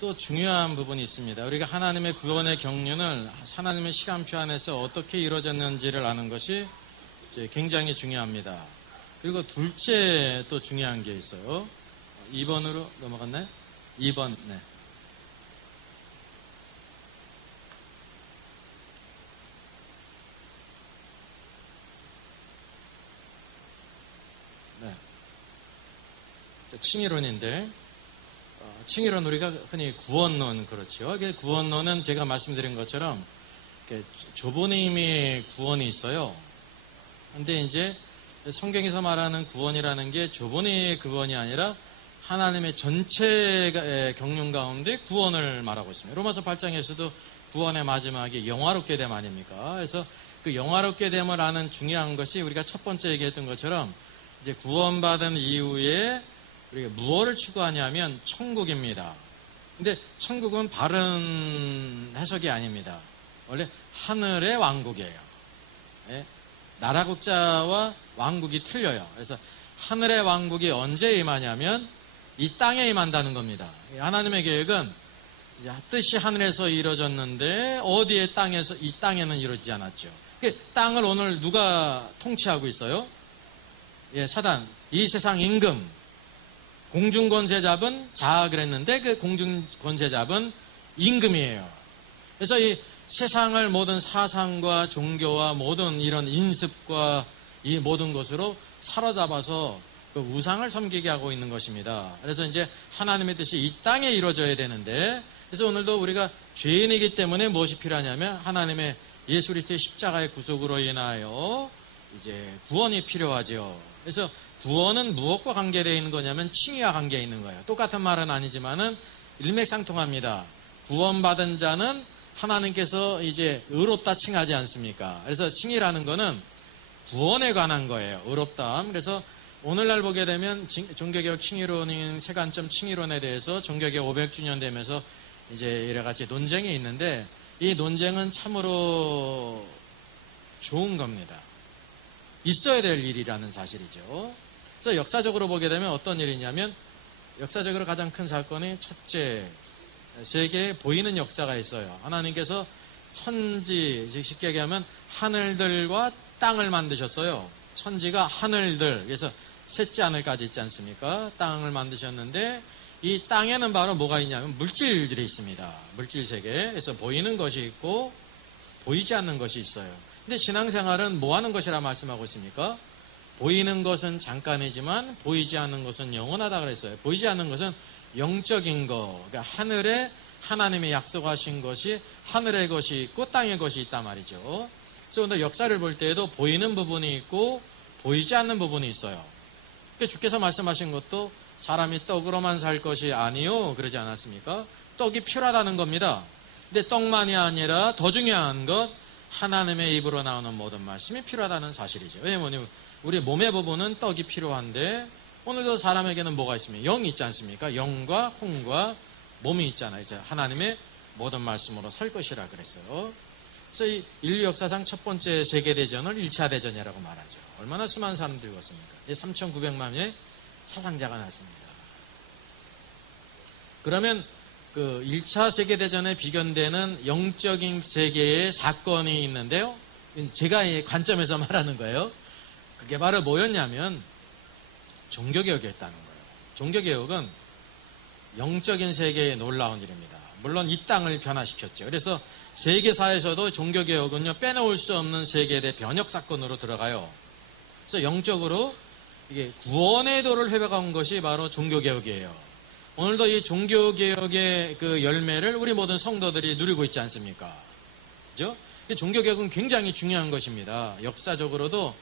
또 중요한 부분이 있습니다. 우리가 하나님의 구원의 경륜을 하나님의 시간표 안에서 어떻게 이루어졌는지를 아는 것이 이제 굉장히 중요합니다. 그리고 둘째 또 중요한 게 있어요. 2번으로 넘어갔나요? 2번. 네. 칭의론인데, 칭의론 우리가 흔히 구원론 그렇죠. 구원론은 제가 말씀드린 것처럼 좁은 의미의 구원이 있어요. 근데 이제 성경에서 말하는 구원이라는 게 좁은 의미의 구원이 아니라 하나님의 전체 경륜 가운데 구원을 말하고 있습니다. 로마서 8장에서도 구원의 마지막이 영화롭게 됨 아닙니까? 그래서 그 영화롭게 됨을 아는 중요한 것이 우리가 첫 번째 얘기했던 것처럼 이제 구원받은 이후에 우리가 무엇을 추구하냐면 천국입니다. 근데 천국은 바른 해석이 아닙니다. 원래 하늘의 왕국이에요. 예? 나라 국자와 왕국이 틀려요. 그래서 하늘의 왕국이 언제 임하냐면 이 땅에 임한다는 겁니다. 하나님의 계획은 뜻이 하늘에서 이루어졌는데 어디에 땅에서 이 땅에는 이루어지지 않았죠. 땅을 오늘 누가 통치하고 있어요? 예, 사단. 이 세상 임금. 공중권세 잡은 자 그랬는데 그 공중권세 잡은 임금이에요. 그래서 이 세상을 모든 사상과 종교와 모든 이런 인습과 이 모든 것으로 사로잡아서 그 우상을 섬기게 하고 있는 것입니다. 그래서 이제 하나님의 뜻이 이 땅에 이루어져야 되는데, 그래서 오늘도 우리가 죄인이기 때문에 무엇이 필요하냐면 하나님의 예수 그리스도의 십자가의 구속으로 인하여 이제 구원이 필요하죠. 그래서 구원은 무엇과 관계되어 있는 거냐면 칭의와 관계에 있는 거예요. 똑같은 말은 아니지만은 일맥상통합니다. 구원받은 자는 하나님께서 이제 의롭다 칭하지 않습니까? 그래서 칭의라는 거는 구원에 관한 거예요. 의롭다함. 그래서 오늘날 보게 되면 종교개혁 칭의론인 세관점 칭의론에 대해서 종교개혁 500주년 되면서 이제 여러 가지 논쟁이 있는데 이 논쟁은 참으로 좋은 겁니다. 있어야 될 일이라는 사실이죠. 그래서 역사적으로 보게 되면 어떤 일이냐면 역사적으로 가장 큰 사건이 첫째, 세계에 보이는 역사가 있어요. 하나님께서 천지, 쉽게 얘기하면 하늘들과 땅을 만드셨어요. 천지가 하늘들, 그래서 셋째 하늘까지 있지 않습니까? 땅을 만드셨는데 이 땅에는 바로 뭐가 있냐면 물질들이 있습니다. 물질 세계. 그래서 보이는 것이 있고 보이지 않는 것이 있어요. 근데 신앙생활은 뭐 하는 것이라 말씀하고 있습니까? 보이는 것은 잠깐이지만 보이지 않는 것은 영원하다 그랬어요. 보이지 않는 것은 영적인 거, 그러니까 하늘에 하나님이 약속하신 것이 하늘의 것이 있고 땅의 것이 있단 말이죠. 그래서 오늘 역사를 볼 때에도 보이는 부분이 있고 보이지 않는 부분이 있어요. 주께서 말씀하신 것도 사람이 떡으로만 살 것이 아니요 그러지 않았습니까? 떡이 필요하다는 겁니다. 근데 떡만이 아니라 더 중요한 것 하나님의 입으로 나오는 모든 말씀이 필요하다는 사실이죠. 왜냐하면 우리 몸의 부분은 떡이 필요한데 오늘도 사람에게는 뭐가 있습니까? 영이 있지 않습니까? 영과 혼과 몸이 있잖아요. 이제 하나님의 모든 말씀으로 살 것이라 그랬어요. 그래서 이 인류 역사상 첫 번째 세계대전을 1차 대전이라고 말하죠. 얼마나 수많은 사람들이 죽었습니까? 3,900만의 사상자가 났습니다. 그러면 그 1차 세계대전에 비견되는 영적인 세계의 사건이 있는데요. 제가 이 관점에서 말하는 거예요. 그게 바로 뭐였냐면 종교개혁이었다는 거예요. 종교개혁은 영적인 세계에 놀라운 일입니다. 물론 이 땅을 변화시켰죠. 그래서 세계사에서도 종교개혁은요, 빼놓을 수 없는 세계의 변혁 사건으로 들어가요. 그래서 영적으로 이게 구원의 도를 회복한 것이 바로 종교개혁이에요. 오늘도 이 종교개혁의 그 열매를 우리 모든 성도들이 누리고 있지 않습니까? 그죠? 종교개혁은 굉장히 중요한 것입니다. 역사적으로도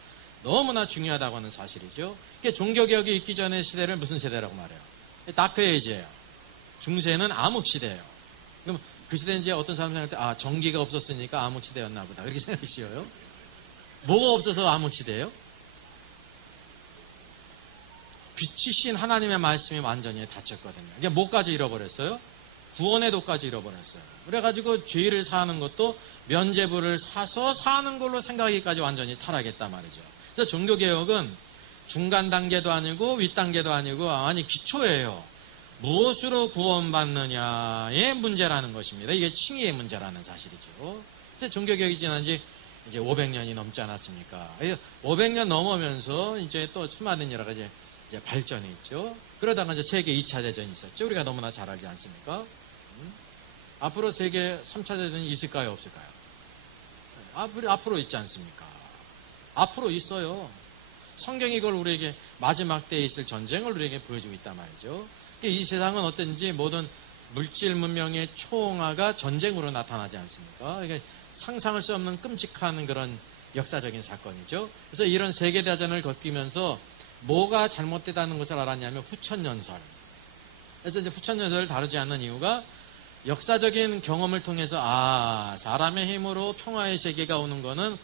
너무나 중요하다고 하는 사실이죠. 종교개혁이 있기 전의 시대를 무슨 세대라고 말해요? 다크에이지예요. 중세는 암흑시대예요. 그럼 그 시대는 이제 어떤 사람 생각할 때 전기가 없었으니까 암흑시대였나 보다 그렇게 생각하시어요. 뭐가 없어서 암흑시대예요? 빛이 신 하나님의 말씀이 완전히 닫혔거든요. 이게 뭐까지 잃어버렸어요? 구원의 도까지 잃어버렸어요. 그래가지고 죄를 사는 것도 면죄부를 사서 사는 걸로 생각하기까지 완전히 타락했단 말이죠. 그래서 종교개혁은 중간 단계도 아니고 윗 단계도 아니고 기초예요. 무엇으로 구원받느냐의 문제라는 것입니다. 이게 칭의의 문제라는 사실이죠. 이제 종교개혁이 지난 지 이제 500년이 넘지 않았습니까? 500년 넘으면서 이제 또 수많은 여러 가지 이제 발전이 있죠. 그러다가 이제 세계 2차 대전이 있었죠. 우리가 너무나 잘 알지 않습니까? 앞으로 세계 3차 대전이 있을까요? 없을까요? 앞으로 있지 않습니까? 앞으로 있어요. 성경이 이걸 우리에게 마지막 때에 있을 전쟁을 우리에게 보여주고 있단 말이죠. 이 세상은 어떤지 모든 물질 문명의 초홍화가 전쟁으로 나타나지 않습니까? 이게 상상할 수 없는 끔찍한 그런 역사적인 사건이죠. 그래서 이런 세계대전을 겪으면서 뭐가 잘못되다는 것을 알았냐면 후천연설. 그래서 이제 후천연설을 다루지 않는 이유가 역사적인 경험을 통해서 사람의 힘으로 평화의 세계가 오는 거는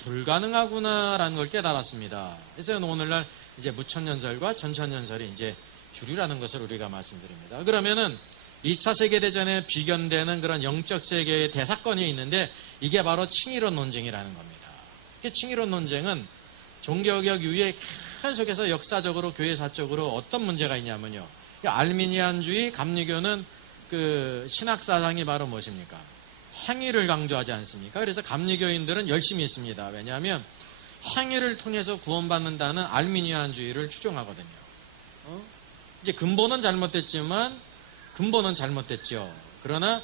불가능하구나라는 걸 깨달았습니다. 그래서 오늘날 이제 무천연설과 전천연설이 이제 주류라는 것을 우리가 말씀드립니다. 그러면은 2차 세계대전에 비견되는 그런 영적 세계의 대사건이 있는데 이게 바로 칭의론 논쟁이라는 겁니다. 칭의론 논쟁은 종교개혁 이후에 계속해서 역사적으로 교회사적으로 어떤 문제가 있냐면요. 알미니안주의 감리교는 그 신학사상이 바로 무엇입니까? 행위를 강조하지 않습니까? 그래서 감리교인들은 열심히 있습니다. 왜냐하면 행위를 통해서 구원받는다는 알미니안주의를 추종하거든요. 이제 근본은 잘못됐죠. 그러나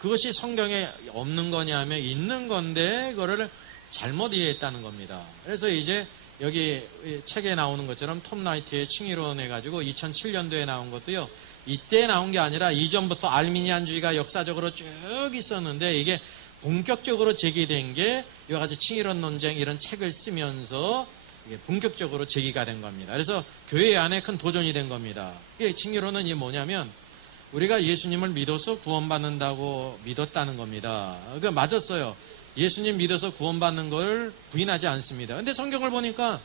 그것이 성경에 없는 거냐면 있는 건데 그거를 잘못 이해했다는 겁니다. 그래서 이제 여기 책에 나오는 것처럼 톰 라이트의 칭의론 해가지고 2007년도에 나온 것도요. 이때 나온 게 아니라 이전부터 알미니안주의가 역사적으로 쭉 있었는데 이게 본격적으로 제기된 게 이와 같이 칭의론 논쟁 이런 책을 쓰면서 이게 본격적으로 제기가 된 겁니다. 그래서 교회 안에 큰 도전이 된 겁니다. 이게 칭의론은 이게 뭐냐면 우리가 예수님을 믿어서 구원받는다고 믿었다는 겁니다. 그러니까 맞았어요. 예수님 믿어서 구원받는 걸 부인하지 않습니다. 근데 성경을 보니까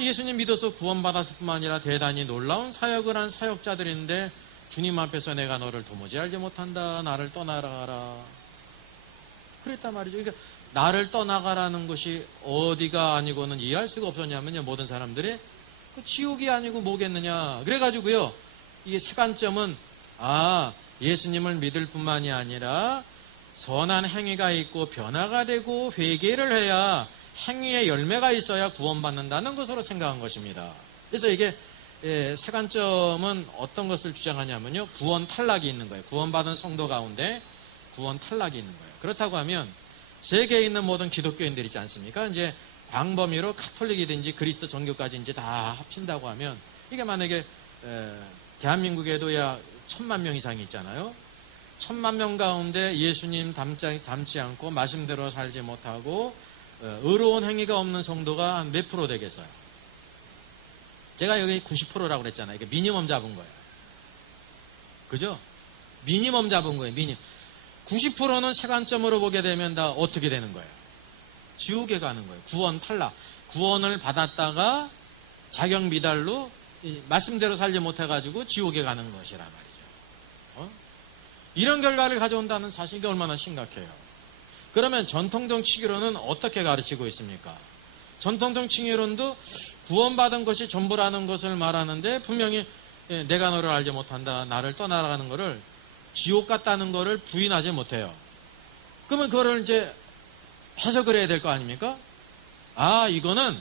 예수님 믿어서 구원받았을 뿐만 아니라 대단히 놀라운 사역을 한 사역자들인데 주님 앞에서 내가 너를 도무지 알지 못한다. 나를 떠나가라. 그랬단 말이죠. 그러니까 나를 떠나가라는 것이 어디가 아니고는 이해할 수가 없었냐면요. 모든 사람들이 지옥이 아니고 뭐겠느냐. 그래가지고요. 이게 세관점은 예수님을 믿을 뿐만이 아니라 선한 행위가 있고 변화가 되고 회개를 해야 행위의 열매가 있어야 구원받는다는 것으로 생각한 것입니다. 그래서 이게 세관점은 어떤 것을 주장하냐면요. 구원 탈락이 있는 거예요. 구원받은 성도 가운데 구원 탈락이 있는 거예요. 그렇다고 하면 세계에 있는 모든 기독교인들 있지 않습니까? 이제 광범위로 카톨릭이든지 그리스도 종교까지 이제 다 합친다고 하면 이게 만약에 대한민국에도 약 1000만 명 이상이 있잖아요. 1000만 명 가운데 예수님 닮지 않고 말씀대로 살지 못하고 의로운 행위가 없는 성도가 한 몇 프로 되겠어요? 제가 여기 90%라고 그랬잖아요. 이게 미니멈 잡은 거예요. 그죠? 미니멈 잡은 거예요. 90%는 세관점으로 보게 되면 다 어떻게 되는 거예요? 지옥에 가는 거예요. 구원 탈락. 구원을 받았다가 자격 미달로 말씀대로 살지 못해가지고 지옥에 가는 것이란 말이죠. 이런 결과를 가져온다는 사실이 얼마나 심각해요. 그러면 전통적 칭의론은 어떻게 가르치고 있습니까? 전통적 칭의론도 구원받은 것이 전부라는 것을 말하는데 분명히 내가 너를 알지 못한다. 나를 떠나가는 것을 지옥 같다는 것을 부인하지 못해요. 그러면 그거를 이제 해석을 해야 될 거 아닙니까? 이거는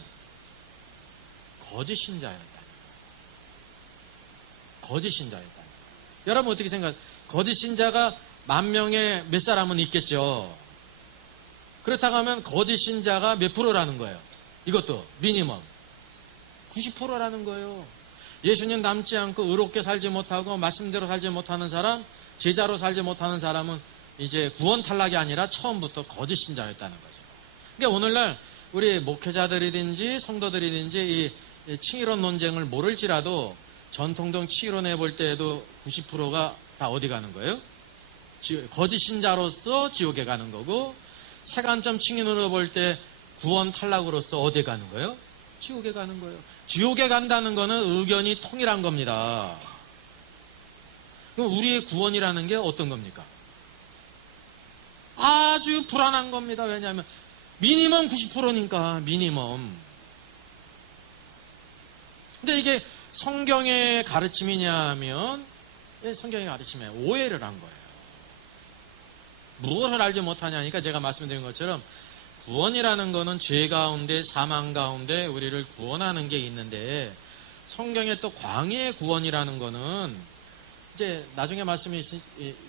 거짓 신자였다. 거짓 신자였다. 여러분 어떻게 생각하세요? 거짓 신자가 10,000명에 몇 사람은 있겠죠. 그렇다고 하면 거짓 신자가 몇 프로라는 거예요? 이것도 미니멈 90%라는 거예요. 예수님 닮지 않고 의롭게 살지 못하고 말씀대로 살지 못하는 사람, 제자로 살지 못하는 사람은 이제 구원 탈락이 아니라 처음부터 거짓 신자였다는 거죠. 그러니까 오늘날 우리 목회자들이든지 성도들이든지 이 칭의론 논쟁을 모를지라도 전통적 칭의론에 볼 때에도 90%가 다 어디 가는 거예요? 거짓 신자로서 지옥에 가는 거고, 세관점 칭의론으로 볼 때 구원 탈락으로서 어디에 가는 거예요? 지옥에 가는 거예요. 지옥에 간다는 거는 의견이 통일한 겁니다. 그럼 우리의 구원이라는 게 어떤 겁니까? 아주 불안한 겁니다. 왜냐하면 미니멈 90%니까 미니멈. 근데 이게 성경의 가르침이냐 하면 성경이 가르침에 오해를 한 거예요. 무엇을 알지 못하냐니까 제가 말씀드린 것처럼 구원이라는 것은 죄 가운데 사망 가운데 우리를 구원하는 게 있는데 성경에 또 광야의 구원이라는 것은 이제 나중에 말씀이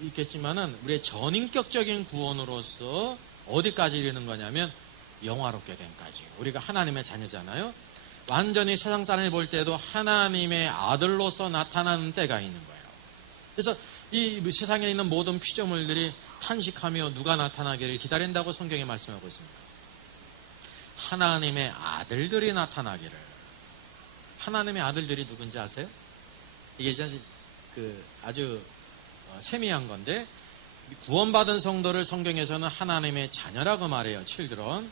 있겠지만은 우리의 전인격적인 구원으로서 어디까지 이르는 거냐면 영화롭게 된까지. 우리가 하나님의 자녀잖아요. 완전히 세상 사람이 볼 때도 하나님의 아들로서 나타나는 때가 있는 거예요. 그래서 이 세상에 있는 모든 피조물들이 탄식하며 누가 나타나기를 기다린다고 성경이 말씀하고 있습니다. 하나님의 아들들이 나타나기를. 하나님의 아들들이 누군지 아세요? 이게 아주 세미한 건데 구원받은 성도를 성경에서는 하나님의 자녀라고 말해요. children.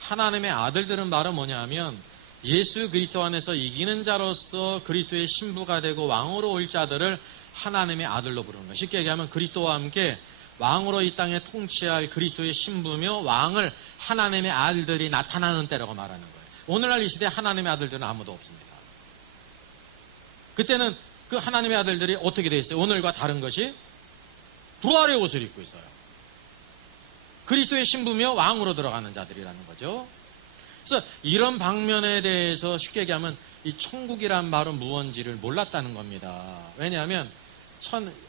하나님의 아들들은 말은 뭐냐면 예수 그리스도 안에서 이기는 자로서 그리스도의 신부가 되고 왕으로 올 자들을 하나님의 아들로 부르는 거예요. 쉽게 얘기하면 그리스도와 함께 왕으로 이 땅에 통치할 그리스도의 신부며 왕을 하나님의 아들들이 나타나는 때라고 말하는 거예요. 오늘날 이 시대에 하나님의 아들들은 아무도 없습니다. 그때는 그 하나님의 아들들이 어떻게 되어 있어요? 오늘과 다른 것이 부활의 옷을 입고 있어요. 그리스도의 신부며 왕으로 들어가는 자들이라는 거죠. 그래서 이런 방면에 대해서 쉽게 얘기하면 이 천국이란 말은 무언지를 몰랐다는 겁니다. 왜냐하면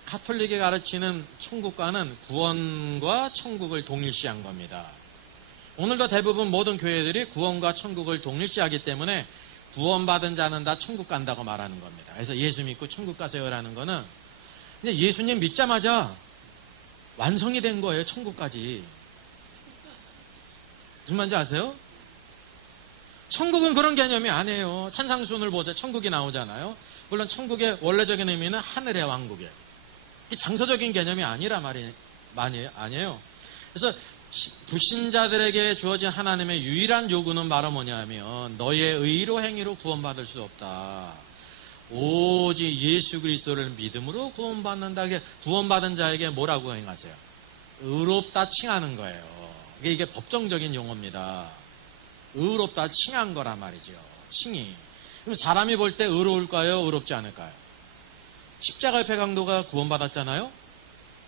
가톨릭이 가르치는 천국과는 구원과 천국을 동일시한 겁니다. 오늘도 대부분 모든 교회들이 구원과 천국을 동일시하기 때문에 구원받은 자는 다 천국 간다고 말하는 겁니다. 그래서 예수 믿고 천국 가세요라는 거는 이제 예수님 믿자마자 완성이 된 거예요. 천국까지. 무슨 말인지 아세요? 천국은 그런 개념이 아니에요. 산상수훈을 보세요. 천국이 나오잖아요. 물론 천국의 원래적인 의미는 하늘의 왕국이에요. 장소적인 개념이 아니에요. 그래서 불신자들에게 주어진 하나님의 유일한 요구는 바로 뭐냐면 너의 의로 행위로 구원받을 수 없다. 오직 예수 그리스도를 믿음으로 구원받는다. 구원받은 자에게 뭐라고 행하세요? 의롭다 칭하는 거예요. 이게 법정적인 용어입니다. 의롭다 칭한 거란 말이죠. 칭이. 그럼 사람이 볼 때 의로울까요? 의롭지 않을까요? 십자가의 강도가 구원받았잖아요.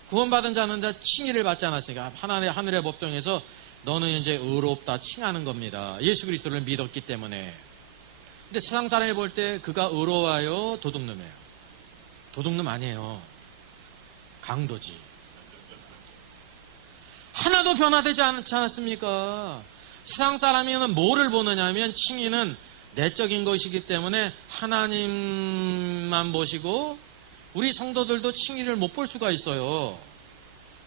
구원받은 자는 다 칭의를 받지 않았으니까 하늘의 법정에서 너는 이제 의롭다 칭하는 겁니다. 예수 그리스도를 믿었기 때문에. 근데 세상 사람이 볼 때 그가 의로워요? 도둑놈이에요? 도둑놈 아니에요. 강도지. 하나도 변화되지 않지 않았습니까? 세상 사람이는 뭐를 보느냐 하면 칭의는 내적인 것이기 때문에 하나님만 보시고 우리 성도들도 칭의를 못 볼 수가 있어요.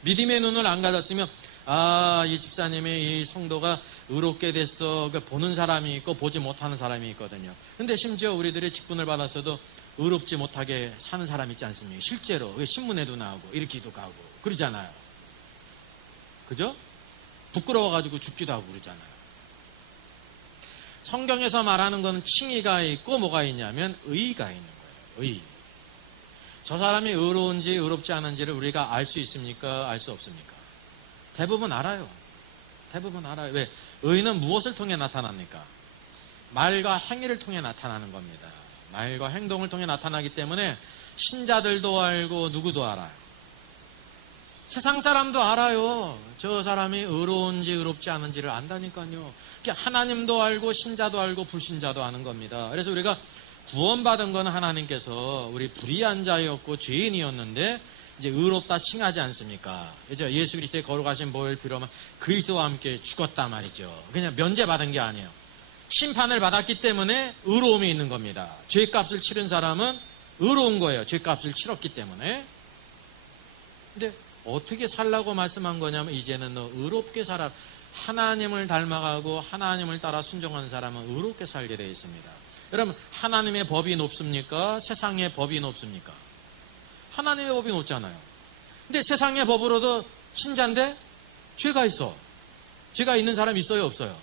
믿음의 눈을 안 가졌으면 이 집사님이 이 성도가 의롭게 됐어. 보는 사람이 있고 보지 못하는 사람이 있거든요. 근데 심지어 우리들이 직분을 받았어도 의롭지 못하게 사는 사람이 있지 않습니까? 실제로 신문에도 나오고 일기도 가고 그러잖아요. 그죠? 부끄러워가지고 죽기도 하고 그러잖아요. 성경에서 말하는 건 칭의가 있고 뭐가 있냐면 의가 있는 거예요. 의. 저 사람이 의로운지 의롭지 않은지를 우리가 알 수 있습니까? 알 수 없습니까? 대부분 알아요. 대부분 알아요. 왜? 의는 무엇을 통해 나타납니까? 말과 행위를 통해 나타나는 겁니다. 말과 행동을 통해 나타나기 때문에 신자들도 알고 누구도 알아요. 세상 사람도 알아요. 저 사람이 의로운지 의롭지 않은지를 안다니까요. 하나님도 알고 신자도 알고 불신자도 아는 겁니다. 그래서 우리가 구원받은 건 하나님께서 우리 불의한 자였고 죄인이었는데 이제 의롭다 칭하지 않습니까? 이제 예수 그리스도의 거룩하신 보혈 피로만 그리스도와 함께 죽었단 말이죠. 그냥 면제받은 게 아니에요. 심판을 받았기 때문에 의로움이 있는 겁니다. 죄값을 치른 사람은 의로운 거예요. 죄값을 치렀기 때문에. 근데 어떻게 살라고 말씀한 거냐면 이제는 너 의롭게 살아. 하나님을 닮아가고 하나님을 따라 순종하는 사람은 의롭게 살게 되어 있습니다. 여러분 하나님의 법이 높습니까? 세상의 법이 높습니까? 하나님의 법이 높잖아요. 근데 세상의 법으로도 신자인데 죄가 있어. 죄가 있는 사람 있어요? 없어요?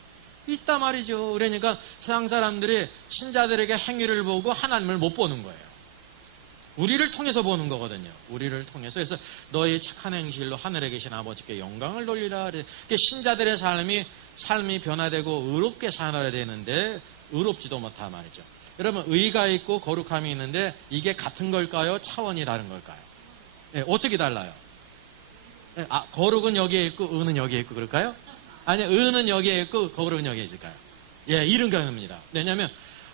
있단 말이죠. 그러니까 세상 사람들이 신자들에게 행위를 보고 하나님을 못 보는 거예요. 우리를 통해서 보는 거거든요. 우리를 통해서. 그래서 너희 착한 행실로 하늘에 계신 아버지께 영광을 돌리라. 신자들의 삶이 변화되고 의롭게 살아야 되는데 의롭지도 못한 말이죠. 여러분 의가 있고 거룩함이 있는데 이게 같은 걸까요? 차원이 다른 걸까요? 예, 어떻게 달라요? 예, 거룩은 여기에 있고 의는 여기에 있고 그럴까요? 아니, 의는 여기에 있고 거룩은 여기에 있을까요? 예, 이런 경우입니다. 왜냐하면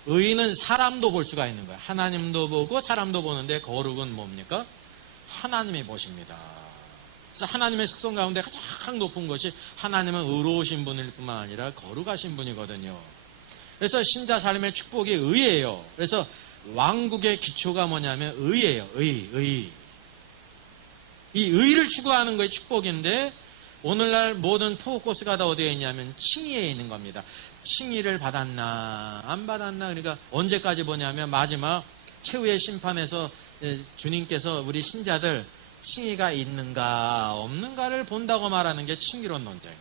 의는 사람도 볼 수가 있는 거예요. 하나님도 보고 사람도 보는데 거룩은 뭡니까? 하나님이 보십니다. 그래서 하나님의 속성 가운데 가장 높은 것이 하나님은 의로우신 분일 뿐만 아니라 거룩하신 분이거든요. 그래서 신자 삶의 축복이 의예요. 그래서 왕국의 기초가 뭐냐면 의예요. 의. 이 의를 추구하는 것이 축복인데 오늘날 모든 포커스가 다 어디에 있냐면 칭의에 있는 겁니다. 칭의를 받았나 안 받았나. 그러니까 언제까지 보냐면 마지막 최후의 심판에서 주님께서 우리 신자들 칭의가 있는가 없는가를 본다고 말하는 게 칭의론 논쟁이에요.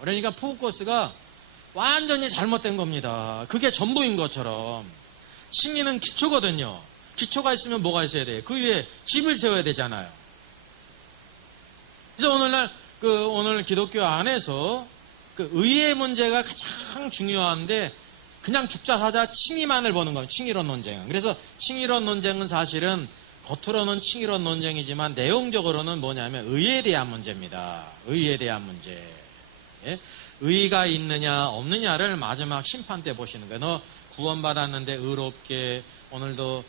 그러니까 포커스가 완전히 잘못된 겁니다. 그게 전부인 것처럼. 칭의는 기초거든요. 기초가 있으면 뭐가 있어야 돼요? 그 위에 집을 세워야 되잖아요. 그래서 오늘날 오늘 기독교 안에서 그 의의 문제가 가장 중요한데 그냥 죽자 사자 칭의만을 보는 겁니다. 칭의론 논쟁은. 그래서 칭의론 논쟁은 사실은 겉으로는 칭의론 논쟁이지만 내용적으로는 뭐냐면 의에 대한 문제입니다. 의에 대한 문제. 예? 의가 있느냐 없느냐를 마지막 심판 때 보시는 거예요. 너 구원받았는데 의롭게 오늘도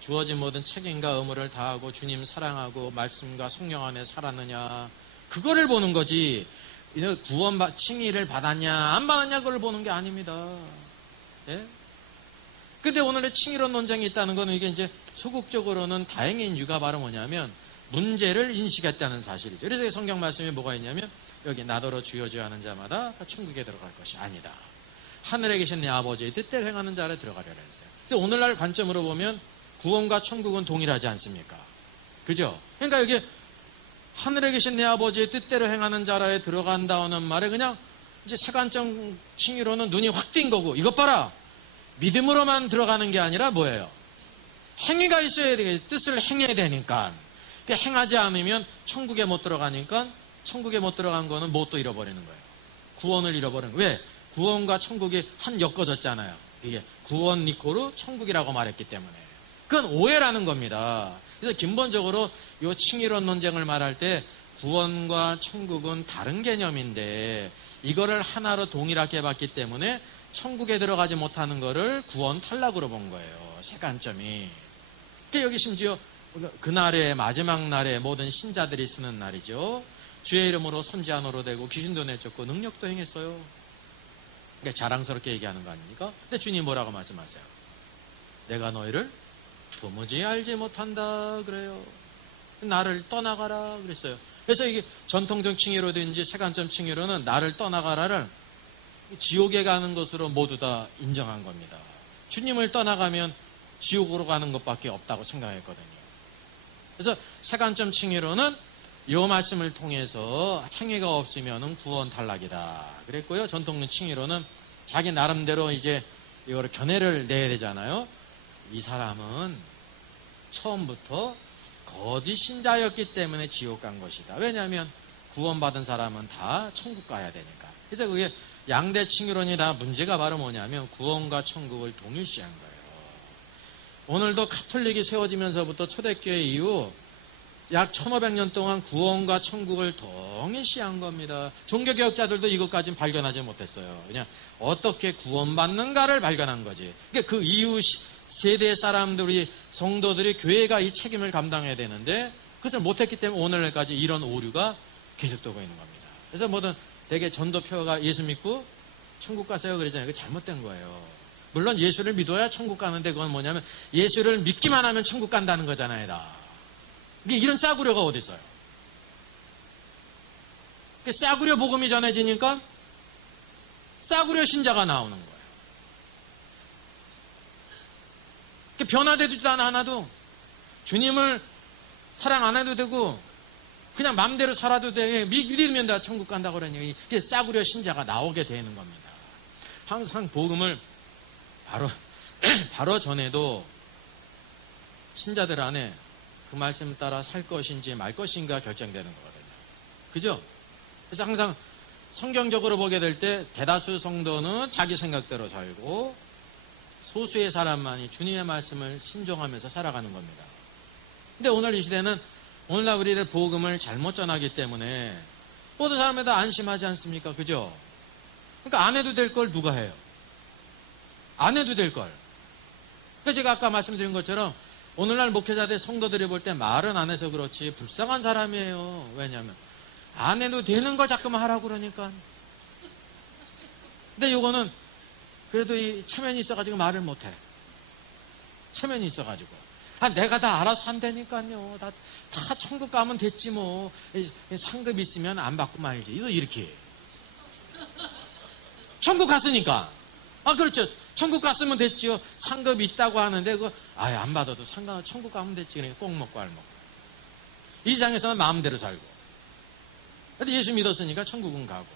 주어진 모든 책임과 의무를 다하고 주님 사랑하고 말씀과 성령 안에 살았느냐 그거를 보는 거지. 칭의를 받았냐 안 받았냐 그걸 보는 게 아닙니다. 예? 근데 오늘의 칭의론 논쟁이 있다는 거는 이게 이제 소극적으로는 다행인 이유가 바로 뭐냐면 문제를 인식했다는 사실이죠. 그래서 성경 말씀에 뭐가 있냐면 여기 나더러 주여 하는 자마다 다 천국에 들어갈 것이 아니다. 하늘에 계신 내 아버지의 뜻대로 행하는 자를 들어가려라 했어요. 그래서 오늘날 관점으로 보면 구원과 천국은 동일하지 않습니까? 그죠? 그러니까 여기 하늘에 계신 내 아버지의 뜻대로 행하는 자라에 들어간다는 말에 그냥 이제 세간적 칭의로는 눈이 확 띈 거고 이것 봐라. 믿음으로만 들어가는 게 아니라 뭐예요? 행위가 있어야 되겠지. 뜻을 행해야 되니까. 그러니까 행하지 않으면 천국에 못 들어가니까 천국에 못 들어간 거는 뭣도 잃어버리는 거예요. 구원을 잃어버리는 거예요. 왜? 구원과 천국이 한 엮어졌잖아요. 이게 구원 이코르 천국이라고 말했기 때문에. 그건 오해라는 겁니다. 그래서 근본적으로 이 칭의론 논쟁을 말할 때 구원과 천국은 다른 개념인데 이거를 하나로 동일하게 봤기 때문에 천국에 들어가지 못하는 거를 구원 탈락으로 본 거예요. 세 관점이. 여기 심지어 그날의 마지막 날에 모든 신자들이 쓰는 날이죠. 주의 이름으로 선지자노로 되고 귀신도 내쫓고 능력도 행했어요. 그러니까 자랑스럽게 얘기하는 거 아닙니까? 근데 주님 뭐라고 말씀하세요? 내가 너희를 도무지 알지 못한다 그래요. 나를 떠나가라 그랬어요. 그래서 이게 전통적 칭의로든지 세간점 칭의로는 나를 떠나가라를 지옥에 가는 것으로 모두 다 인정한 겁니다. 주님을 떠나가면 지옥으로 가는 것밖에 없다고 생각했거든요. 그래서 세간점 칭의로는 이 말씀을 통해서 행위가 없으면 구원 탈락이다 그랬고요. 전통적 칭의로는 자기 나름대로 이제 이거를 견해를 내야 되잖아요. 이 사람은 처음부터 거짓 신자였기 때문에 지옥 간 것이다. 왜냐하면 구원받은 사람은 다 천국 가야 되니까. 그래서 그게 양대 칭의론이 다 문제가 바로 뭐냐면 구원과 천국을 동일시한 거예요. 오늘도 가톨릭이 세워지면서부터 초대교회 이후 약 1500년 동안 구원과 천국을 동일시한 겁니다. 종교개혁자들도 이것까지는 발견하지 못했어요. 그냥 어떻게 구원받는가를 발견한 거지. 그러니까 그 이후 세대 사람들이 성도들이 교회가 이 책임을 감당해야 되는데 그것을 못했기 때문에 오늘까지 이런 오류가 계속되고 있는 겁니다. 그래서 뭐든 되게 전도표가 예수 믿고 천국 가세요 그러잖아요. 그게 잘못된 거예요. 물론 예수를 믿어야 천국 가는데 그건 뭐냐면 예수를 믿기만 하면 천국 간다는 거잖아요. 다. 이런 싸구려가 어디 있어요? 싸구려 복음이 전해지니까 싸구려 신자가 나오는 거예요. 변화되지도 않아 하나도. 주님을 사랑 안 해도 되고 그냥 마음대로 살아도 돼. 믿으면 다 천국 간다고 그러니 이게 싸구려 신자가 나오게 되는 겁니다. 항상 복음을 바로 전에도 신자들 안에 그 말씀 따라 살 것인지 말 것인가 결정되는 거거든요. 그죠? 그래서 항상 성경적으로 보게 될 때 대다수 성도는 자기 생각대로 살고 소수의 사람만이 주님의 말씀을 신종하면서 살아가는 겁니다. 근데 오늘 이 시대는 오늘날 우리들 복음을 잘못 전하기 때문에 모든 사람이 다 안심하지 않습니까? 그죠? 그러니까 안 해도 될 걸 누가 해요? 안 해도 될 걸. 그러니까 제가 아까 말씀드린 것처럼 오늘날 목회자들 성도들이 볼 때 말은 안 해서 그렇지 불쌍한 사람이에요. 왜냐하면 안 해도 되는 걸 자꾸만 하라고 그러니까. 근데 요거는 그래도 이 체면이 있어가지고 말을 못해. 체면이 있어가지고. 내가 다 알아서 한다니까요. 다 천국 가면 됐지 뭐. 상급 있으면 안 받고 말지. 이렇게. 천국 갔으니까. 그렇죠. 천국 갔으면 됐죠. 상급 있다고 하는데 안 받아도 상관 천국 가면 됐지. 그러니까 꼭 먹고 알 먹고. 이 세상에서는 마음대로 살고. 근데 예수 믿었으니까 천국은 가고.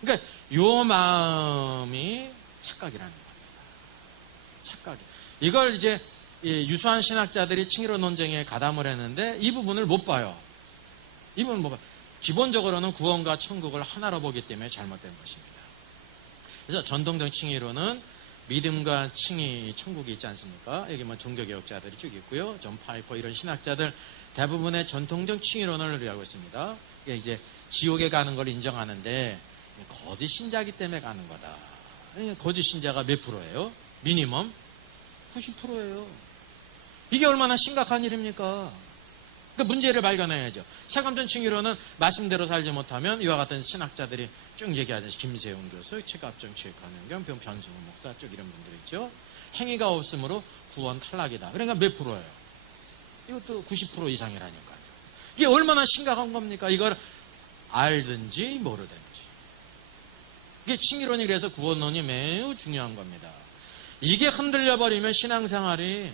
그러니까 요 마음이 착각이라는 겁니다. 착각이. 이걸 이제 유수한 신학자들이 칭의론 논쟁에 가담을 했는데 이 부분을 못 봐요. 이 부분을 못 봐요. 기본적으로는 구원과 천국을 하나로 보기 때문에 잘못된 것입니다. 그래서 전통적 칭의론은 믿음과 칭의, 천국이 있지 않습니까? 여기 종교개혁자들이 쭉 있고요. 존 파이퍼 이런 신학자들 대부분의 전통적 칭의론을 의하고 있습니다. 이게 이제 지옥에 가는 걸 인정하는데 거짓 신자기 때문에 가는 거다. 거짓 신자가 몇 프로예요? 미니멈 90%예요. 이게 얼마나 심각한 일입니까? 그 문제를 발견해야죠. 세감전 칭의론은 말씀대로 살지 못하면 이와 같은 신학자들이 쭉 얘기하듯이 김세웅 교수, 최갑정, 최강현경, 변승우 목사 쭉 이런 분들 있죠. 행위가 없으므로 구원 탈락이다. 그러니까 몇 프로예요? 이것도 90% 이상이라니까요. 이게 얼마나 심각한 겁니까? 이걸 알든지 모르든지. 이게 칭의론이 그래서 구원론이 매우 중요한 겁니다. 이게 흔들려버리면 신앙생활이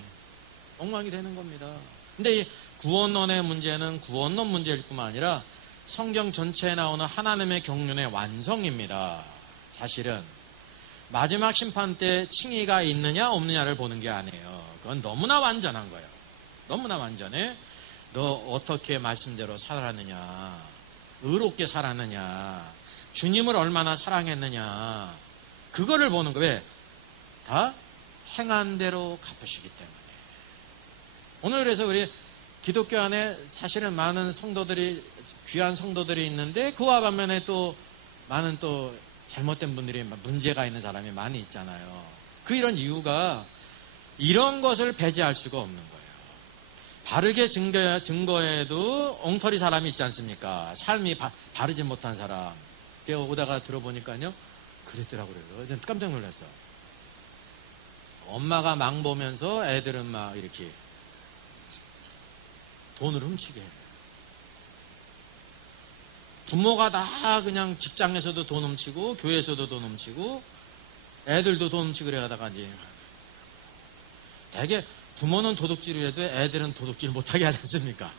엉망이 되는 겁니다. 근데 이 구원론의 문제는 구원론 문제일 뿐만 아니라 성경 전체에 나오는 하나님의 경륜의 완성입니다. 사실은 마지막 심판 때 칭의가 있느냐 없느냐를 보는 게 아니에요. 그건 너무나 완전한 거예요. 너무나 완전해. 너 어떻게 말씀대로 살았느냐, 의롭게 살았느냐, 주님을 얼마나 사랑했느냐, 그거를 보는 거예요. 왜? 다 행한 대로 갚으시기 때문에. 오늘 그래서 우리 기독교 안에 사실은 많은 성도들이, 귀한 성도들이 있는데 그와 반면에 또 많은 또 잘못된 분들이, 문제가 있는 사람이 많이 있잖아요. 그 이런 이유가 이런 것을 배제할 수가 없는 거예요. 바르게 증거해도 엉터리 사람이 있지 않습니까? 삶이 바르지 못한 사람. 오다가 들어보니까요, 그랬더라고요. 깜짝 놀랐어요. 엄마가 망 보면서 애들은 막 이렇게 돈을 훔치게 해요. 부모가 다 그냥 직장에서도 돈 훔치고 교회에서도 돈 훔치고 애들도 돈 훔치고 그래가다가 이제 되게 부모는 도둑질을 해도 애들은 도둑질 못하게 하지 않습니까?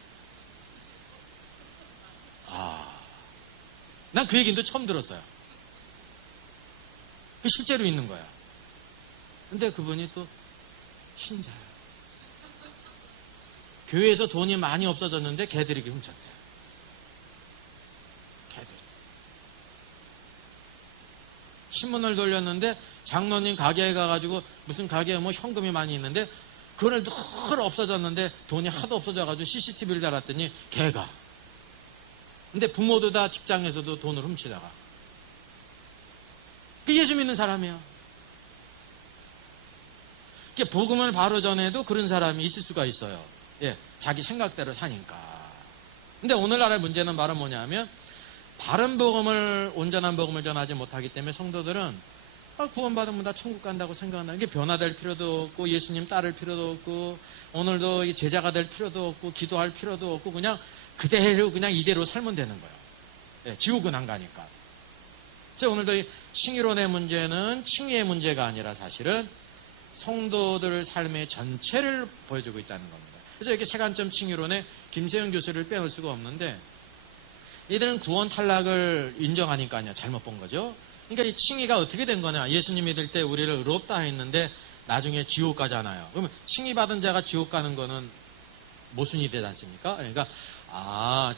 난 그 얘기도 처음 들었어요. 그 실제로 있는 거야. 근데 그분이 또 신자예요. 교회에서 돈이 많이 없어졌는데 걔들이 훔쳤대요. 걔들이. 신문을 돌렸는데 장로님 가게에 가가지고 무슨 가게에 뭐 현금이 많이 있는데 그걸 늘 없어졌는데 돈이 하도 없어져가지고 CCTV를 달았더니 걔가. 근데 부모도 다 직장에서도 돈을 훔치다가. 그 예수 믿는 사람이야. 복음을 바로 전해도 그런 사람이 있을 수가 있어요. 예, 자기 생각대로 사니까. 근데 오늘날의 문제는 바로 뭐냐면 바른 복음을, 온전한 복음을 전하지 못하기 때문에 성도들은 구원받으면 다 천국 간다고 생각한다. 이게 변화될 필요도 없고 예수님 따를 필요도 없고 오늘도 제자가 될 필요도 없고 기도할 필요도 없고 그냥 그대로 그냥 이대로 살면 되는 거예요. 예, 지옥은 안 가니까. 그래서 오늘도 이 칭의론의 문제는 칭의의 문제가 아니라 사실은 성도들 삶의 전체를 보여주고 있다는 겁니다. 그래서 이렇게 세간점 칭의론에 김세영 교수를 빼놓을 수가 없는데 이들은 구원 탈락을 인정하니까요. 잘못 본 거죠. 그러니까 이 칭의가 어떻게 된 거냐. 예수님 믿을 때 우리를 의롭다 했는데 나중에 지옥 가잖아요. 그러면 칭의 받은 자가 지옥 가는 거는 모순이 되지 않습니까? 그러니까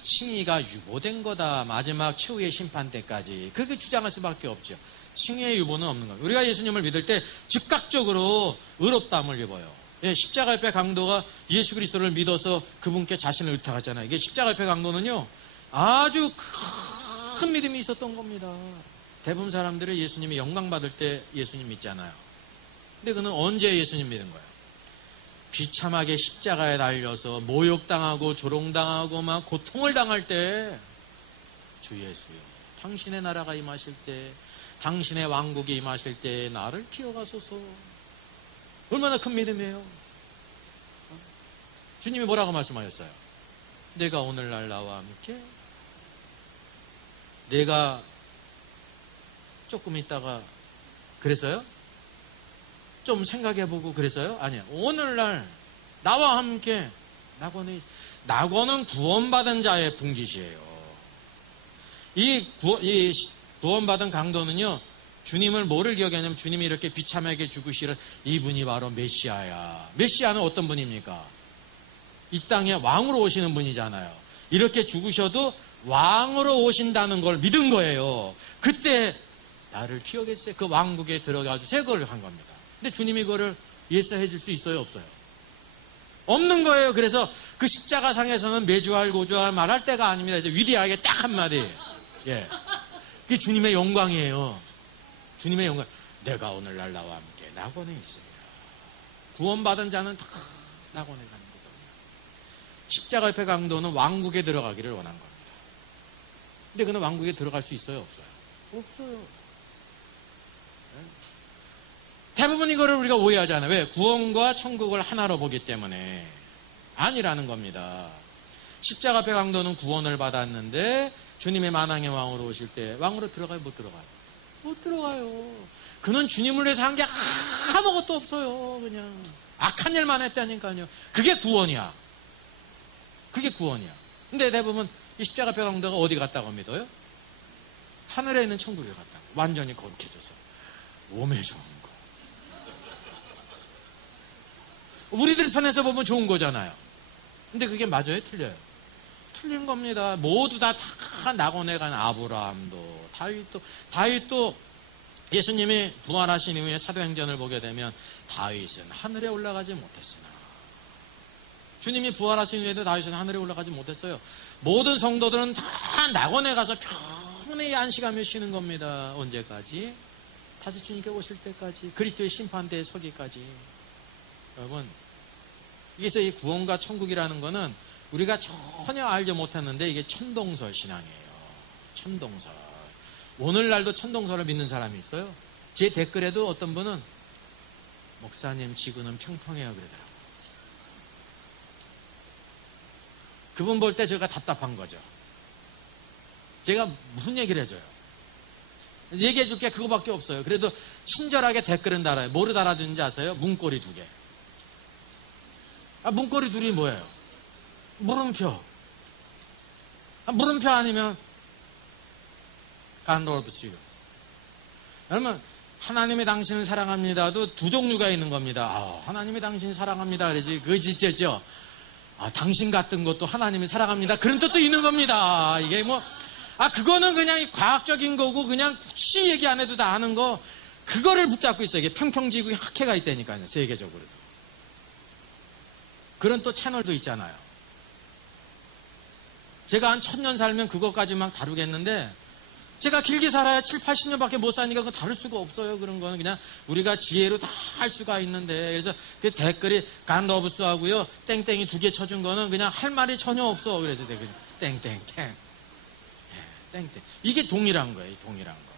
칭의가 유보된 거다. 마지막 최후의 심판 때까지. 그렇게 주장할 수밖에 없죠. 칭의의 유보는 없는 거예요. 우리가 예수님을 믿을 때 즉각적으로 의롭다함을 입어요. 예, 십자가 옆에 강도가 예수 그리스도를 믿어서 그분께 자신을 의탁하잖아요. 이게 십자가 옆에 강도는요, 아주 큰 믿음이 있었던 겁니다. 대부분 사람들은 예수님이 영광 받을 때 예수님 믿잖아요. 근데 그는 언제 예수님 믿은 거예요? 비참하게 십자가에 달려서 모욕당하고 조롱당하고 막 고통을 당할 때, 주 예수여, 당신의 나라가 임하실 때, 당신의 왕국이 임하실 때 나를 기억하소서. 얼마나 큰 믿음이에요. 주님이 뭐라고 말씀하셨어요? 내가 오늘날 나와 함께, 내가 조금 있다가 그랬어요? 좀 생각해보고 그랬어요? 아니요. 오늘날 나와 함께 낙원은 구원받은 자의 분깃이에요. 이 구원받은 강도는요, 주님을 뭐를 기억하냐면 주님이 이렇게 비참하게 죽으시는 이분이 바로 메시아야. 메시아는 어떤 분입니까? 이 땅에 왕으로 오시는 분이잖아요. 이렇게 죽으셔도 왕으로 오신다는 걸 믿은 거예요. 그때 나를 기억해주세요. 그 왕국에 들어가 주세요. 그걸 한 겁니다. 근데 주님이 그거를 예사해 줄 수 있어요? 없어요? 없는 거예요. 그래서 그 십자가상에서는 매주할 고주할 말할 때가 아닙니다. 이제 위대하게 딱 한마디. 예. 그게 주님의 영광이에요. 주님의 영광. 내가 오늘날 나와 함께 낙원에 있습니다. 구원받은 자는 다 낙원에 가는 거거든요. 십자가 옆에 강도는 왕국에 들어가기를 원한 겁니다. 근데 그는 왕국에 들어갈 수 있어요? 없어요? 없어요. 대부분 이거를 우리가 오해하잖아요. 왜? 구원과 천국을 하나로 보기 때문에. 아니라는 겁니다. 십자가 앞에 강도는 구원을 받았는데 주님의 만왕의 왕으로 오실 때 왕으로 들어가요? 못 들어가요? 못 들어가요. 그는 주님을 위해서 한 게 아무것도 없어요. 그냥 악한 일만 했다니까요. 그게 구원이야. 그게 구원이야. 근데 대부분 이 십자가 앞에 강도가 어디 갔다고 믿어요? 하늘에 있는 천국에 갔다. 완전히 거룩해져서 몸에 좋은 거. 우리들 편에서 보면 좋은 거잖아요. 근데 그게 맞아요? 틀려요? 틀린 겁니다. 모두 다 낙원에 간 아브라함도, 다윗도 예수님이 부활하신 이후에 사도행전을 보게 되면 다윗은 하늘에 올라가지 못했으나, 주님이 부활하신 후에도 다윗은 하늘에 올라가지 못했어요. 모든 성도들은 다 낙원에 가서 편히 안식하며 쉬는 겁니다. 언제까지? 다시 주님께 오실 때까지, 그리스도의 심판대에 서기까지. 여러분, 그래서 이 구원과 천국이라는 거는 우리가 전혀 알지 못했는데 이게 천동설 신앙이에요. 천동설. 오늘날도 천동설을 믿는 사람이 있어요. 제 댓글에도 어떤 분은 목사님 지구는 평평해요 그러더라고요. 그분 볼 때 제가 답답한 거죠. 제가 무슨 얘기를 해줘요? 얘기해 줄 게 그거밖에 없어요. 그래도 친절하게 댓글은 달아요. 뭐를 달아주는지 아세요? 문고리 2개. 문고리 둘이 뭐예요? 물음표. 물음표 아니면 God loves you. 여러분, 하나님이 당신을 사랑합니다도 두 종류가 있는 겁니다. 하나님이 당신을 사랑합니다 그러지 그거 진짜죠? 당신 같은 것도 하나님이 사랑합니다 그런 뜻도 있는 겁니다. 이게 뭐 그거는 그냥 과학적인 거고 그냥 혹시 얘기 안 해도 다 아는 거, 그거를 붙잡고 있어요. 이게 평평지구의 학회가 있다니까요. 세계적으로도. 그런 또 채널도 있잖아요. 제가 한 1000년 살면 그것까지 막 다루겠는데, 제가 길게 살아야 7, 80년밖에 못 사니까 그거 다룰 수가 없어요. 그런 거는 그냥 우리가 지혜로 다 할 수가 있는데, 그래서 그 댓글이 간더브스 하고요, 땡땡이 2개 쳐준 거는 그냥 할 말이 전혀 없어. 그래서 댓글이 땡땡땡. 땡땡. 이게 동일한 거예요. 동일한 거.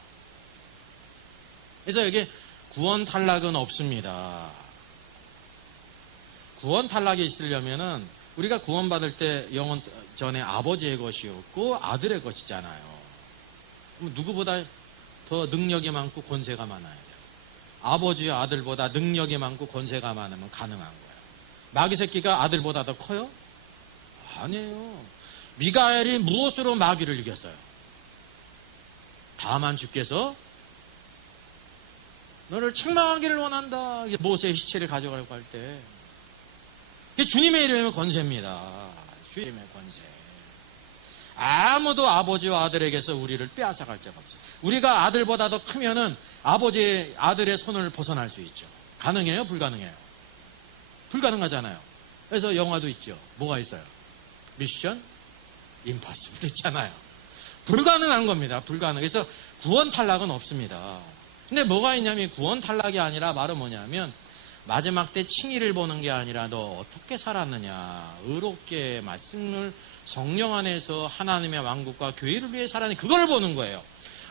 그래서 여기 구원 탈락은 없습니다. 구원 탈락이 있으려면은 우리가 구원받을 때 영원 전에 아버지의 것이었고 아들의 것이잖아요. 누구보다 더 능력이 많고 권세가 많아야 돼요. 아버지와 아들보다 능력이 많고 권세가 많으면 가능한 거예요. 마귀 새끼가 아들보다 더 커요? 아니에요. 미가엘이 무엇으로 마귀를 이겼어요? 다만 주께서 너를 책망하기를 원한다. 모세의 시체를 가져가려고 할 때. 주님의 이름의 권세입니다. 주님의 권세. 아무도 아버지와 아들에게서 우리를 빼앗아갈 자가 없어요. 우리가 아들보다 더 크면은 아들의 손을 벗어날 수 있죠. 가능해요? 불가능해요? 불가능하잖아요. 그래서 영화도 있죠. 뭐가 있어요? 미션 임파서블 있잖아요. 불가능한 겁니다. 불가능. 그래서 구원 탈락은 없습니다. 근데 뭐가 있냐면 구원 탈락이 아니라 말은 뭐냐면 마지막 때 칭의를 보는 게 아니라 너 어떻게 살았느냐, 의롭게 말씀을 성령 안에서 하나님의 왕국과 교회를 위해 살았느냐, 그걸 보는 거예요.